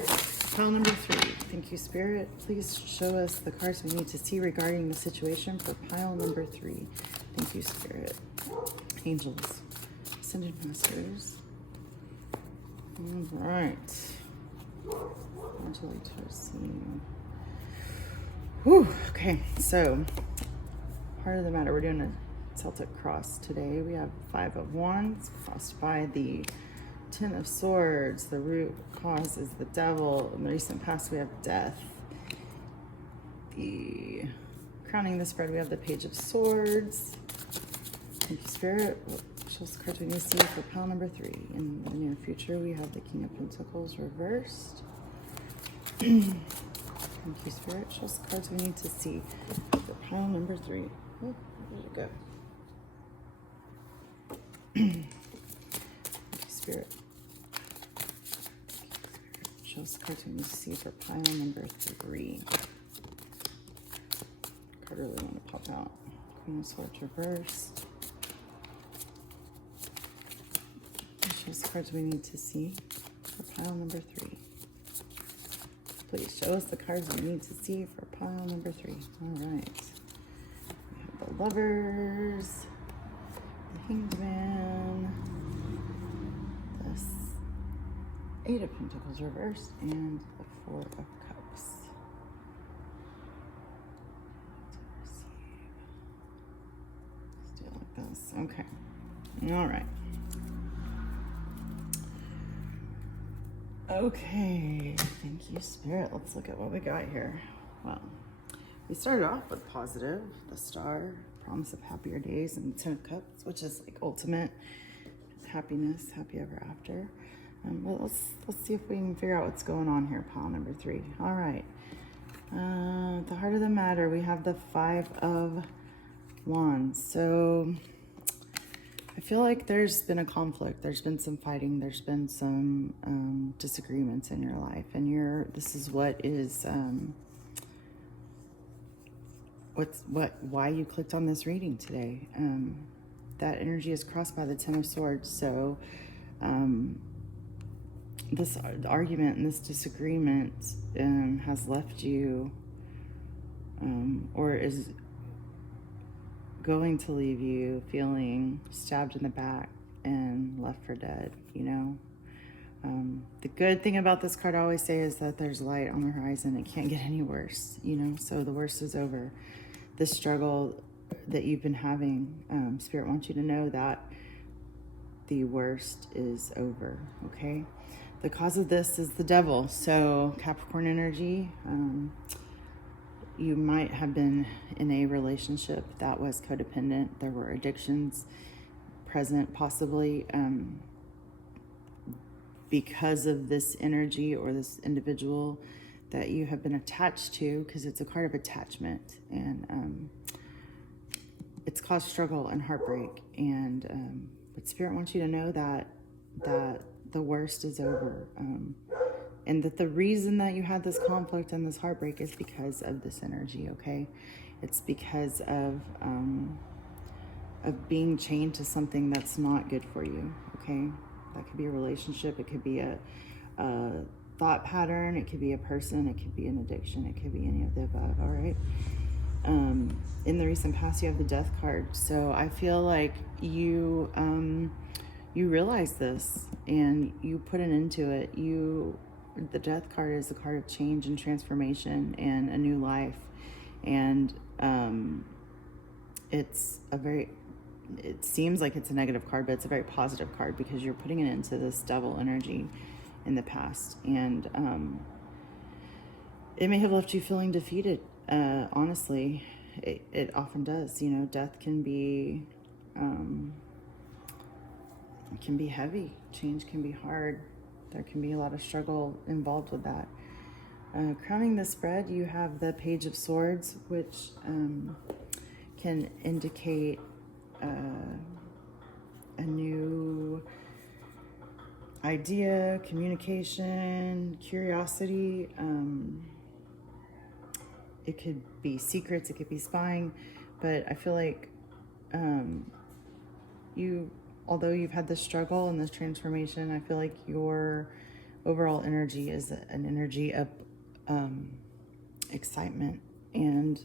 Pile number 3. Thank you, Spirit. Please show us the cards we need to see regarding the situation for pile number 3. Thank you, Spirit. Angels, Ascended Masters. All right. Angelic Torsi. Whew. Okay, so heart of the matter. We're doing a Celtic cross today. We have 5 of Wands crossed by the 10 of Swords. The root cause is the devil. In the recent past, we have death. The crowning the spread, we have the Page of Swords. Thank you, Spirit. What shows the cards we need to see for pile number 3? In the near future, we have the King of Pentacles reversed. Thank you, Spirit. Show us the cards we need to see for pile number 3. Oh, where did it go? Thank you, Spirit. Show us the cards we need to see for pile number 3. Card really want to pop out. Queen of Swords reversed. Show us the cards we need to see for pile number 3. Please show us the cards we need to see for pile number 3. All right. We have the Lovers, the Hanged Man, the 8 of Pentacles reversed, and the 4 of Cups. Let's do it like this. Okay. All right. Okay, thank you, Spirit. Let's look at what we got here. Well, we started off with positive, the Star, promise of happier days, and 10 of Cups, which is like ultimate happiness, happy ever after. Well, let's see if we can figure out what's going on here, pile number 3. All right. The heart of the matter, we have the 5 of Wands. So I feel like there's been a conflict. There's been some fighting. There's been some disagreements in your life, and this is what is why you clicked on this reading today. That energy is crossed by the 10 of Swords. So this argument and this disagreement has left you, or is going to leave you feeling stabbed in the back and left for dead, you know. The good thing about this card I always say is that there's light on the horizon. It can't get any worse, you know, so the worst is over. This struggle that you've been having, Spirit wants you to know that the worst is over, okay? The cause of this is the devil. So Capricorn energy, you might have been in a relationship that was codependent. There were addictions present, possibly because of this energy or this individual that you have been attached to, because it's a card of attachment, and it's caused struggle and heartbreak. And but Spirit wants you to know that the worst is over, and that the reason that you had this conflict and this heartbreak is because of this energy. Okay, it's because of being chained to something that's not good for you. Okay, that could be a relationship, it could be a thought pattern, it could be a person, it could be an addiction, it could be any of the above. All right. In the recent past, you have the Death card. So I feel like you realize this and you put an end to it. The Death card is a card of change and transformation and a new life. And it seems like it's a negative card, but it's a very positive card because you're putting it into this devil energy in the past. And it may have left you feeling defeated. Honestly, it often does. You know, death can be heavy. Change can be hard. There can be a lot of struggle involved with that. Crowning the spread, you have the Page of Swords, which can indicate a new idea, communication, curiosity. It could be secrets, it could be spying, but I feel like although you've had this struggle and this transformation, I feel like your overall energy is an energy of excitement and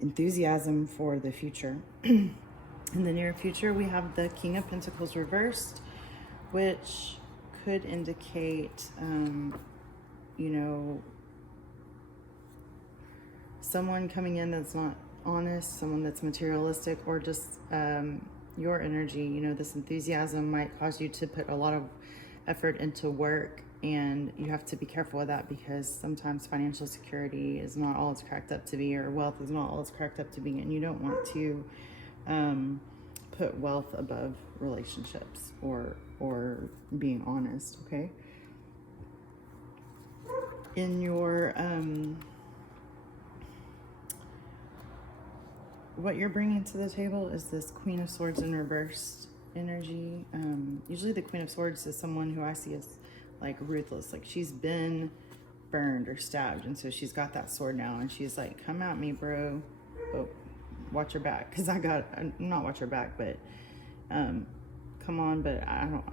enthusiasm for the future. In the near future, we have the King of Pentacles reversed, which could indicate, someone coming in that's not honest, someone that's materialistic, or just your energy. This enthusiasm might cause you to put a lot of effort into work, and you have to be careful with that because sometimes financial security is not all it's cracked up to be, or wealth is not all it's cracked up to be, and you don't want to put wealth above relationships or being honest. Okay, in your what you're bringing to the table is this Queen of Swords in reversed energy. Usually the Queen of Swords is someone who I see as like ruthless, like she's been burned or stabbed, and so she's got that sword now, and she's like, come at me, bro, but watch your back, because not watch your back, but come on, but I don't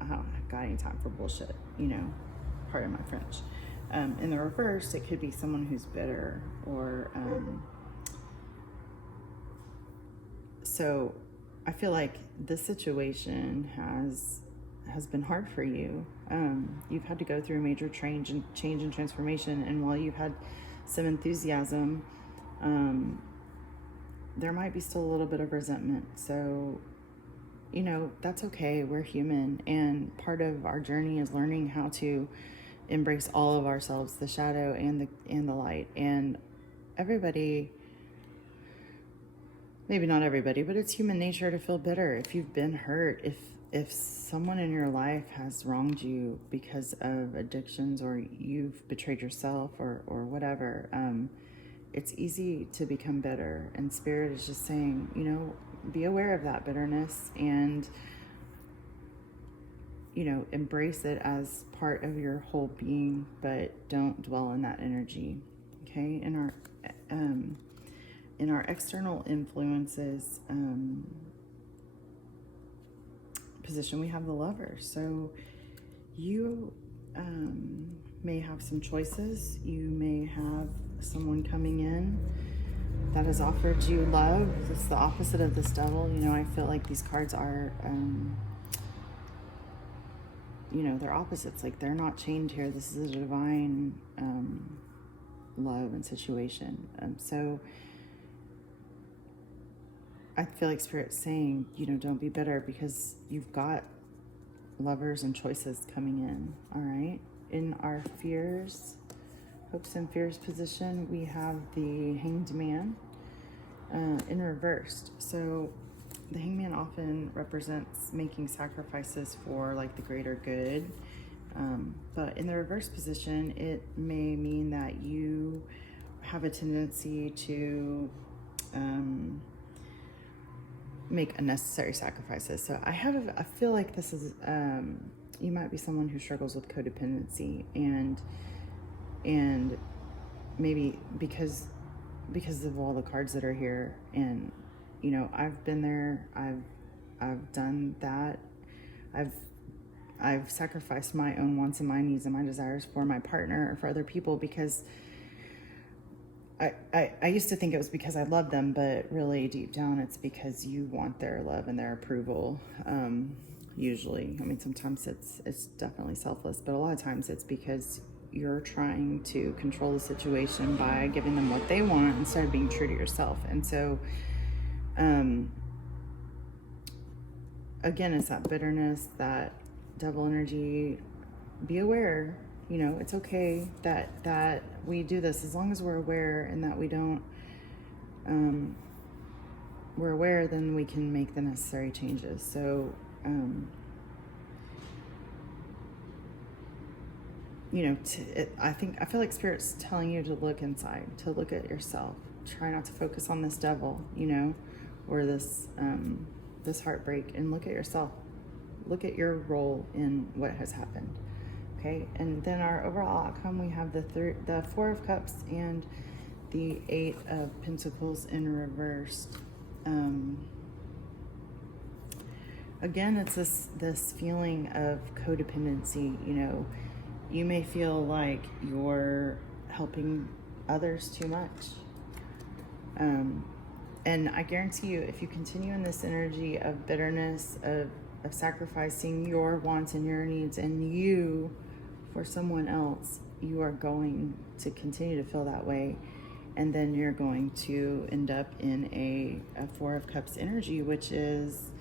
got any time for bullshit, pardon my French. In the reverse, it could be someone who's bitter, or so I feel like this situation has been hard for you. You've had to go through a major change and transformation, and while you've had some enthusiasm, there might be still a little bit of resentment. So, that's okay. We're human, and part of our journey is learning how to embrace all of ourselves, the shadow and the light. And everybody, maybe not everybody, but it's human nature to feel bitter. If you've been hurt, if someone in your life has wronged you because of addictions, or you've betrayed yourself, or whatever, it's easy to become bitter. And Spirit is just saying, be aware of that bitterness and, embrace it as part of your whole being, but don't dwell in that energy. Okay? In our external influences position, we have the Lover. So you may have some choices. You may have someone coming in that has offered you love. It's the opposite of this devil. I feel like these cards are, they're opposites. Like, they're not chained here. This is a divine love and situation. So I feel like Spirit's saying, don't be bitter, because you've got lovers and choices coming in. All right. In our fears, hopes and fears position, we have the Hanged Man in reversed. So the Hanged Man often represents making sacrifices for like the greater good. But in the reverse position, it may mean that you have a tendency to make unnecessary sacrifices. So I feel like this is, you might be someone who struggles with codependency, and maybe because of all the cards that are here, and I've been there, I've done that, I've sacrificed my own wants and my needs and my desires for my partner or for other people, because I used to think it was because I love them, but really deep down it's because you want their love and their approval. Usually, I mean, sometimes it's definitely selfless, but a lot of times it's because you're trying to control the situation by giving them what they want instead of being true to yourself. And so, again, it's that bitterness, that devil energy. Be aware. It's okay that we do this, as long as we're aware, and that we don't, we're aware, then we can make the necessary changes. So, I feel like Spirit's telling you to look inside, to look at yourself. Try not to focus on this devil, or this heartbreak, and look at yourself. Look at your role in what has happened. Okay, and then our overall outcome, we have the Four of Cups and the Eight of Pentacles in reversed. Again, it's this feeling of codependency. You may feel like you're helping others too much. And I guarantee you, if you continue in this energy of bitterness, of sacrificing your wants and your needs and you for someone else, you are going to continue to feel that way. And then you're going to end up in a Four of Cups energy, which is,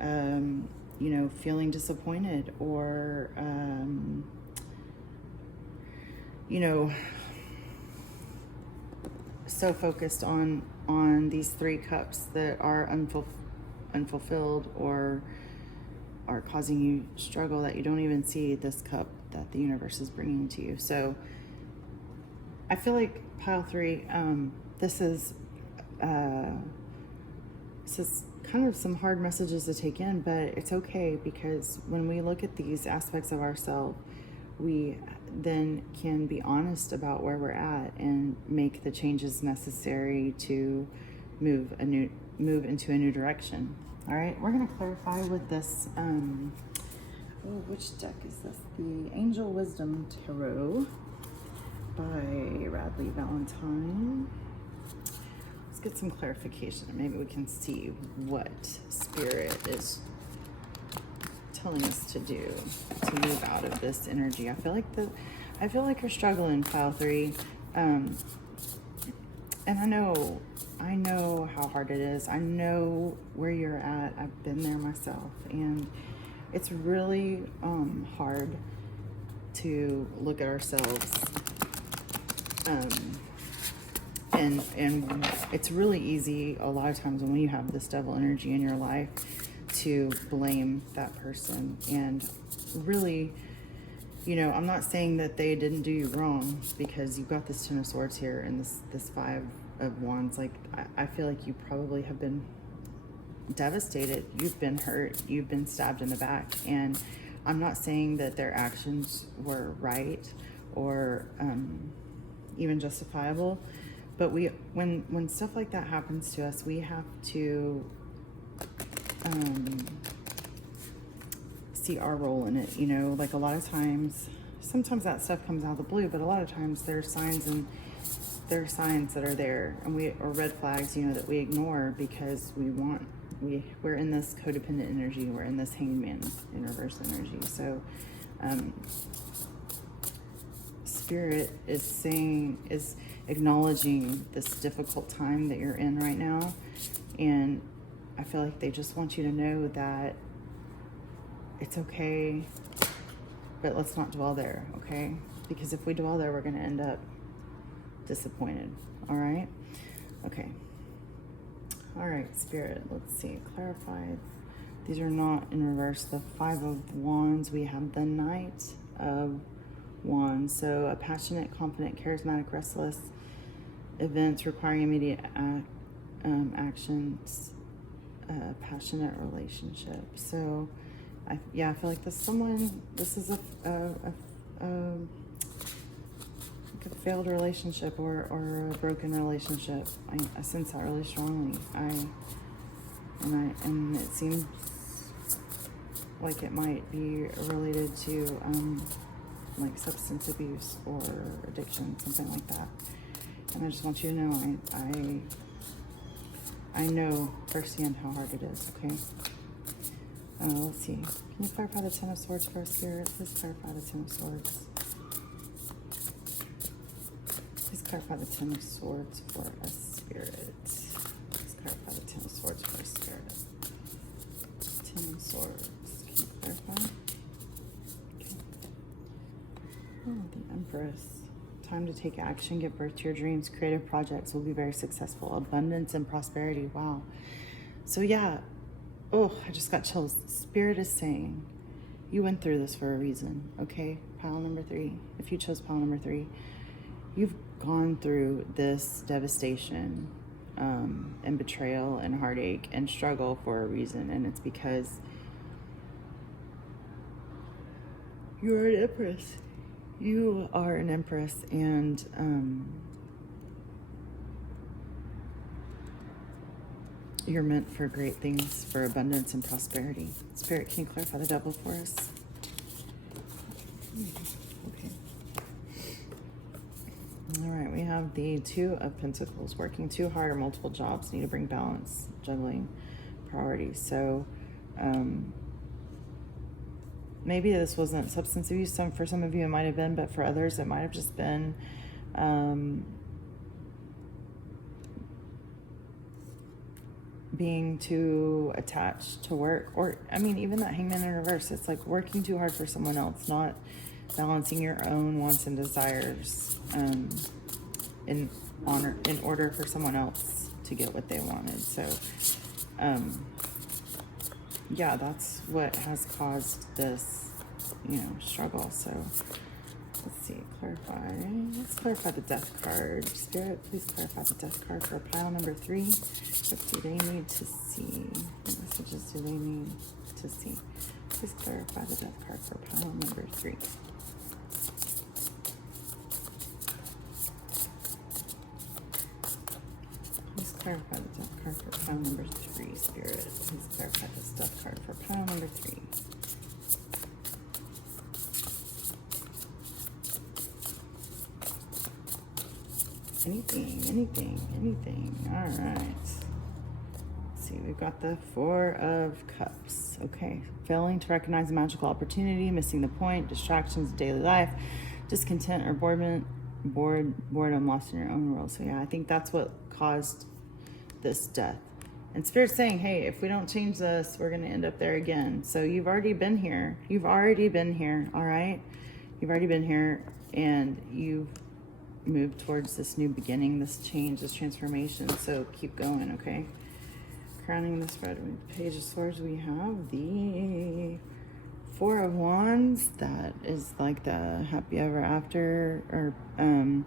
feeling disappointed, or, so focused on these three cups that are unfulfilled, or are causing you struggle, that you don't even see this cup that the universe is bringing to you. So I feel like pile 3, this is kind of some hard messages to take in, but it's okay, because when we look at these aspects of ourselves, we then can be honest about where we're at and make the changes necessary to move into a new direction. All right, we're going to clarify with this. Which deck is this? The Angel Wisdom Tarot by Radley Valentine. Let's get some clarification. Maybe we can see what Spirit is telling us to do to move out of this energy. I feel like you're struggling, pile 3. And I know how hard it is. I know where you're at. I've been there myself, and it's really hard to look at ourselves, and it's really easy a lot of times when you have this devil energy in your life to blame that person. And really, I'm not saying that they didn't do you wrong, because you've got this Ten of Swords here and this Five of Wands. Like, I feel like you probably have been devastated, you've been hurt, you've been stabbed in the back, and I'm not saying that their actions were right or even justifiable, but when stuff like that happens to us, we have to see our role in it. Like, a lot of times, sometimes that stuff comes out of the blue, but a lot of times there are signs that are there, and or red flags, that we ignore because we're in this codependent energy, we're in this Hanged Man in reverse energy. So Spirit is acknowledging this difficult time that you're in right now, and I feel like they just want you to know that it's okay, but let's not dwell there, okay? Because if we dwell there, we're going to end up disappointed, all right? Okay. All right, Spirit, let's see. Clarify. These are not in reverse. The Five of Wands. We have the Knight of Wands. So a passionate, confident, charismatic, restless events requiring immediate actions. Passionate relationship. So, I feel like this is a failed relationship or a broken relationship. I sense that really strongly. And it seems like it might be related to like substance abuse or addiction, something like that. And I just want you to know, I know firsthand how hard it is, okay? Let's see. Can you clarify the Ten of Swords for us, Spirit? Please clarify the Ten of Swords. Please clarify the Ten of Swords for us, Spirit. Please clarify the Ten of Swords for us, Spirit. Ten of Swords. Can you clarify? Okay. Oh, the Empress. Time to take action, give birth to your dreams. Creative projects will be very successful. Abundance and prosperity. Wow. So yeah. Oh, I just got chills. Spirit is saying you went through this for a reason, okay? Pile number 3. If you chose pile number 3, you've gone through this devastation and betrayal and heartache and struggle for a reason. And it's because you're an Empress. You are an Empress, and you're meant for great things, for abundance and prosperity. Spirit, can you clarify the Devil for us? Okay. All right, we have the Two of Pentacles. Working too hard or multiple jobs. Need to bring balance. Juggling priorities. So, maybe this wasn't substance abuse. For some of you it might have been, but for others it might have just been being too attached to work. Or, I mean, even that Hangman in reverse, it's like working too hard for someone else, not balancing your own wants and desires in order for someone else to get what they wanted. So yeah, that's what has caused this, struggle. So let's see, let's clarify the Death card. Spirit, please clarify the Death card for pile number 3. What do they need to see? What messages do they need to see? Please clarify the Death card for pile number 3. Please clarify the Death card for pile number 3, Spirit. Please clarify this Death card for pile number 3. Anything. All right. Let's see, we've got the Four of Cups. Okay. Failing to recognize a magical opportunity, missing the point, distractions of daily life, discontent or boredom, lost in your own world. So yeah, I think that's what caused this death. And Spirit's saying, hey, if we don't change this, we're going to end up there again. So you've already been here. All right? You've already been here, and you've move towards this new beginning, this change, this transformation. So keep going, okay? Crowning the spread with the Page of Swords, we have the Four of Wands. That is like the happy ever after, or a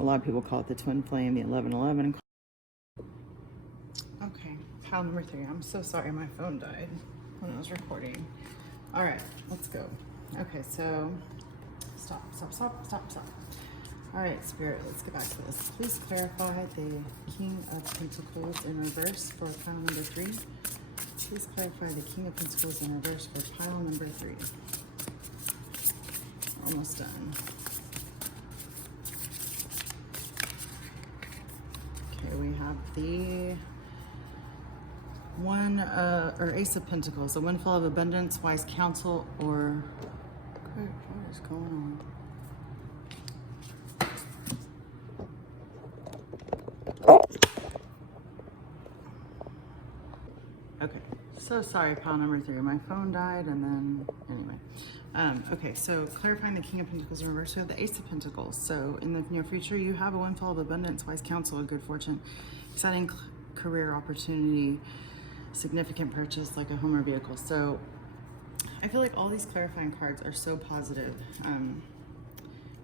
lot of people call it the twin flame, the 1111. Okay, pile number 3. I'm so sorry, my phone died when I was recording. All right, let's go. Okay, so Stop. All right, Spirit, let's get back to this. Please clarify the King of Pentacles in reverse for pile number 3. Please clarify the King of Pentacles in reverse for pile number 3. Almost done. Okay, we have the Ace of Pentacles, a windfall of abundance, wise counsel, or what is going on? Okay, so sorry, pile number 3. My phone died, and then, anyway. Okay, so clarifying the King of Pentacles in reverse, we have the Ace of Pentacles. So in the near future, you have a windfall of abundance, wise counsel, and good fortune, exciting career opportunity, significant purchase like a home or vehicle. So I feel like all these clarifying cards are so positive.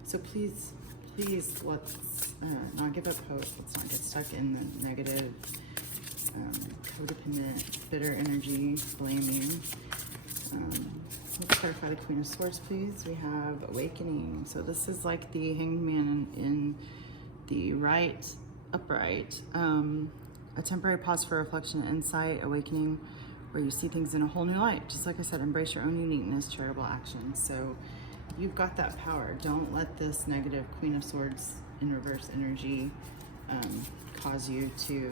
So please, let's not give up hope. Let's not get stuck in the negative, codependent, bitter energy, blaming. Let's clarify the Queen of Swords, please. We have awakening. So this is like the Hanged Man in the right, upright. A temporary pause for reflection, insight, awakening, where you see things in a whole new light. Just like I said, embrace your own uniqueness, charitable action. So you've got that power. Don't let this negative Queen of Swords in reverse energy cause you to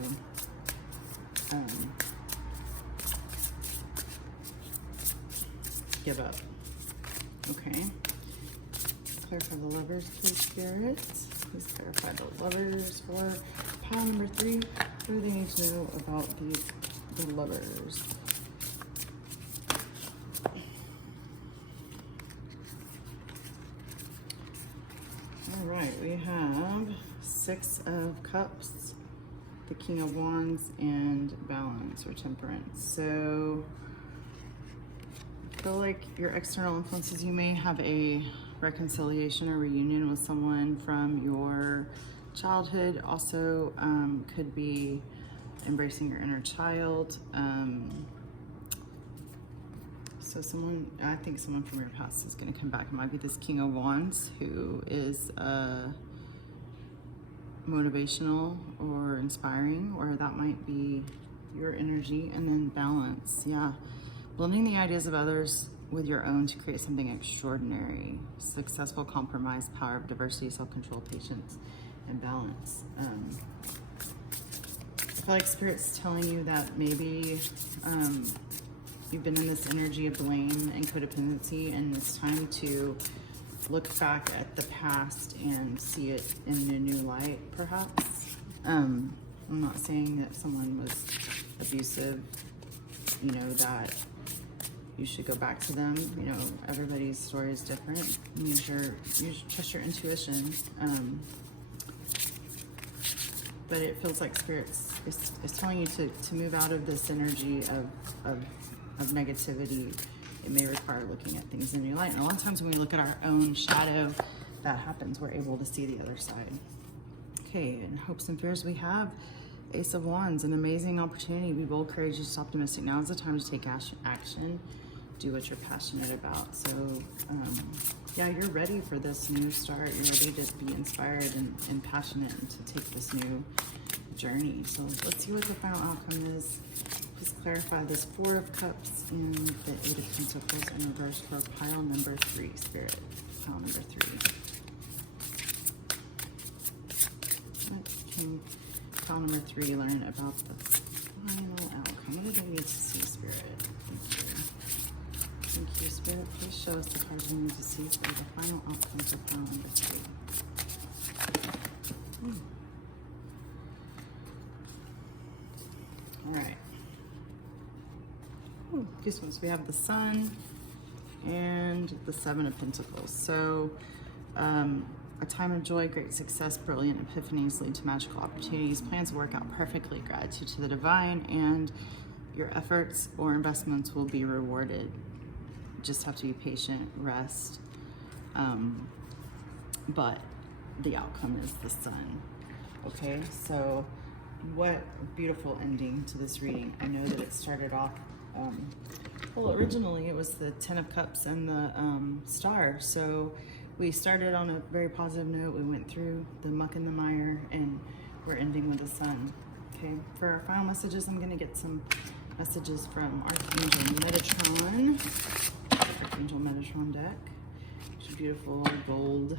give up. Okay. Clarify the Lovers, please, Spirit. Please clarify the Lovers for pile number 3. What do they need to know about the Lovers? All right, we have 6 of Cups, the King of Wands, and Balance or Temperance. So I feel like your external influences, you may have a reconciliation or reunion with someone from your childhood. Also could be embracing your inner child. So I think someone from your past is going to come back. It might be this King of Wands, who is motivational or inspiring, or that might be your energy. And then Balance, yeah. Blending the ideas of others with your own to create something extraordinary. Successful compromise, power of diversity, self-control, patience, and balance. I feel like Spirit's telling you that maybe you've been in this energy of blame and codependency, and it's time to look back at the past and see it in a new light, perhaps. I'm not saying that someone was abusive, you know, that you should go back to them. You know, everybody's story is different. Trust your intuition. But it feels like Spirit is telling you to move out of this energy of negativity. It may require looking at things in a new light. And a lot of times when we look at our own shadow, that happens. We're able to see the other side. Okay, in hopes and fears, we have Ace of Wands, an amazing opportunity. Be bold, courageous, optimistic. Now is the time to take action. Do what you're passionate about. So, yeah, you're ready for this new start. You're ready to be inspired and passionate and to take this new journey. So let's see what the final outcome is. Please clarify this 4 of Cups and the 8 of Pentacles in reverse for pile number 3, Spirit. Pile number 3. Can pile number 3 learn about the final outcome? What do they need to see, Spirit? Thank you. Thank you, Spirit. Please show us the cards we need to see for the final outcome for pile number 3. All right. This one. So we have the Sun and the 7 of Pentacles. So a time of joy, great success, brilliant epiphanies lead to magical opportunities. Plans work out perfectly. Gratitude to the divine, and your efforts or investments will be rewarded. Just have to be patient, rest. But the outcome is the Sun. Okay, so what a beautiful ending to this reading. I know that it started off, well, originally it was the 10 of Cups and the Star. So we started on a very positive note. We went through the muck and the mire, and we're ending with the Sun. Okay, for our final messages, I'm going to get some messages from Archangel Metatron. Archangel Metatron deck. It's a beautiful gold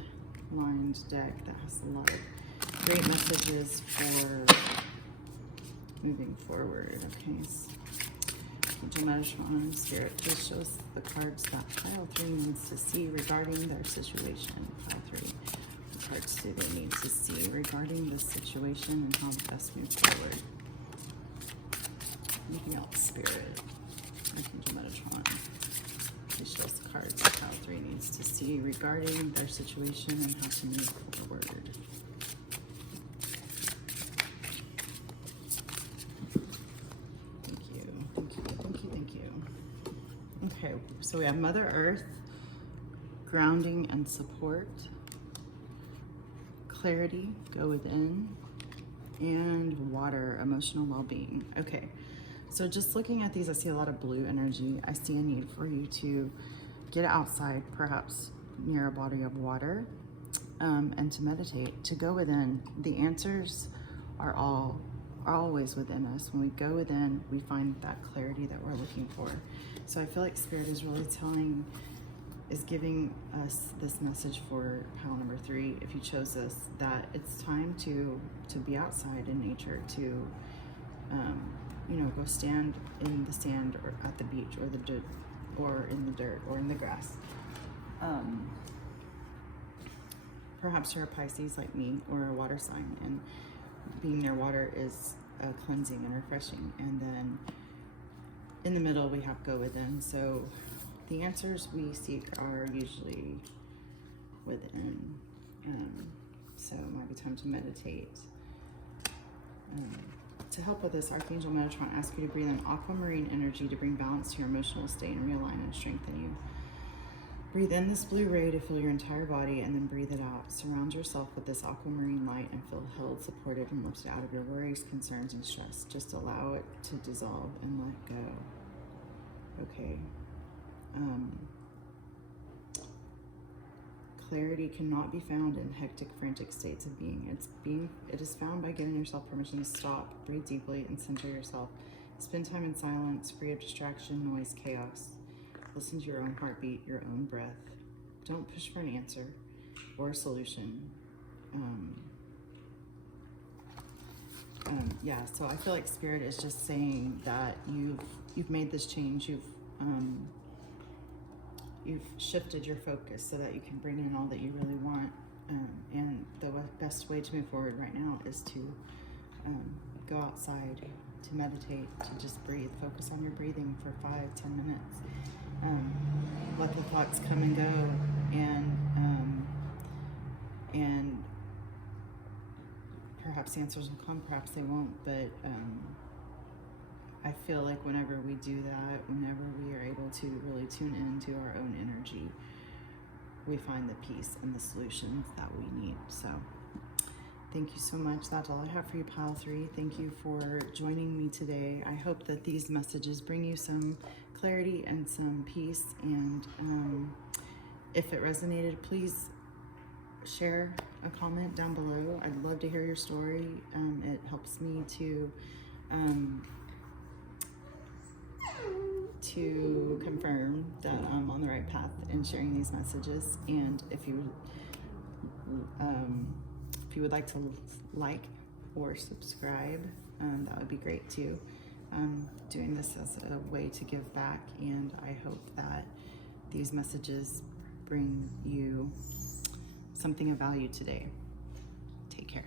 lined deck that has a lot of great messages for moving forward. Okay, so Archangel Metatron, Spirit, please show us the cards that pile 3 needs to see regarding their situation. Pile 3. What cards do they need to see regarding this situation and how to best move forward? Anything else, Spirit? Archangel Metatron. Please show us the cards that Pile 3 needs to see regarding their situation and how to move forward. Thank you, thank you, thank you, thank you. Okay, so we have Mother Earth, grounding and support, clarity, go within, and water, emotional well-being. Okay, so just looking at these, I see a lot of blue energy. I see a need for you to get outside, perhaps near a body of water, and to meditate, to go within. The answers are always within us. When we go within, we find that clarity that we're looking for. So I feel like Spirit is really giving us this message for pile number 3, if you chose this, that it's time to be outside in nature, to you know, go stand in the sand or at the beach or or in the dirt or in the grass. Perhaps you're a Pisces like me, or a water sign, and being near water is cleansing and refreshing. And then in the middle we have go within. So the answers we seek are usually within. So it might be time to meditate. To help with this, Archangel Metatron asks you to breathe in aquamarine energy to bring balance to your emotional state and realign and strengthen you. Breathe in this blue ray to fill your entire body, and then breathe it out. Surround yourself with this aquamarine light and feel held, supported, and lifted out of your worries, concerns, and stress. Just allow it to dissolve and let go. Okay. Clarity cannot be found in hectic, frantic states of being. It is found by giving yourself permission to stop, breathe deeply, and center yourself. Spend time in silence, free of distraction, noise, chaos. Listen to your own heartbeat, your own breath. Don't push for an answer or a solution. Yeah, so I feel like Spirit is just saying that you've made this change. You've shifted your focus so that you can bring in all that you really want. And the best way to move forward right now is to go outside, to meditate, to just breathe. Focus on your breathing for 5-10 minutes. Let the thoughts come and go, and perhaps answers will come, perhaps they won't, but I feel like whenever we do that, whenever we are able to really tune into our own energy, we find the peace and the solutions that we need. So thank you so much. That's all I have for you, Pile 3. Thank you for joining me today. I hope that these messages bring you some clarity and some peace. And if it resonated, please share a comment down below. I'd love to hear your story. It helps me to confirm that I'm on the right path in sharing these messages. And if you would like to like or subscribe, that would be great too. Doing this as a way to give back, and I hope that these messages bring you something of value today. Take care.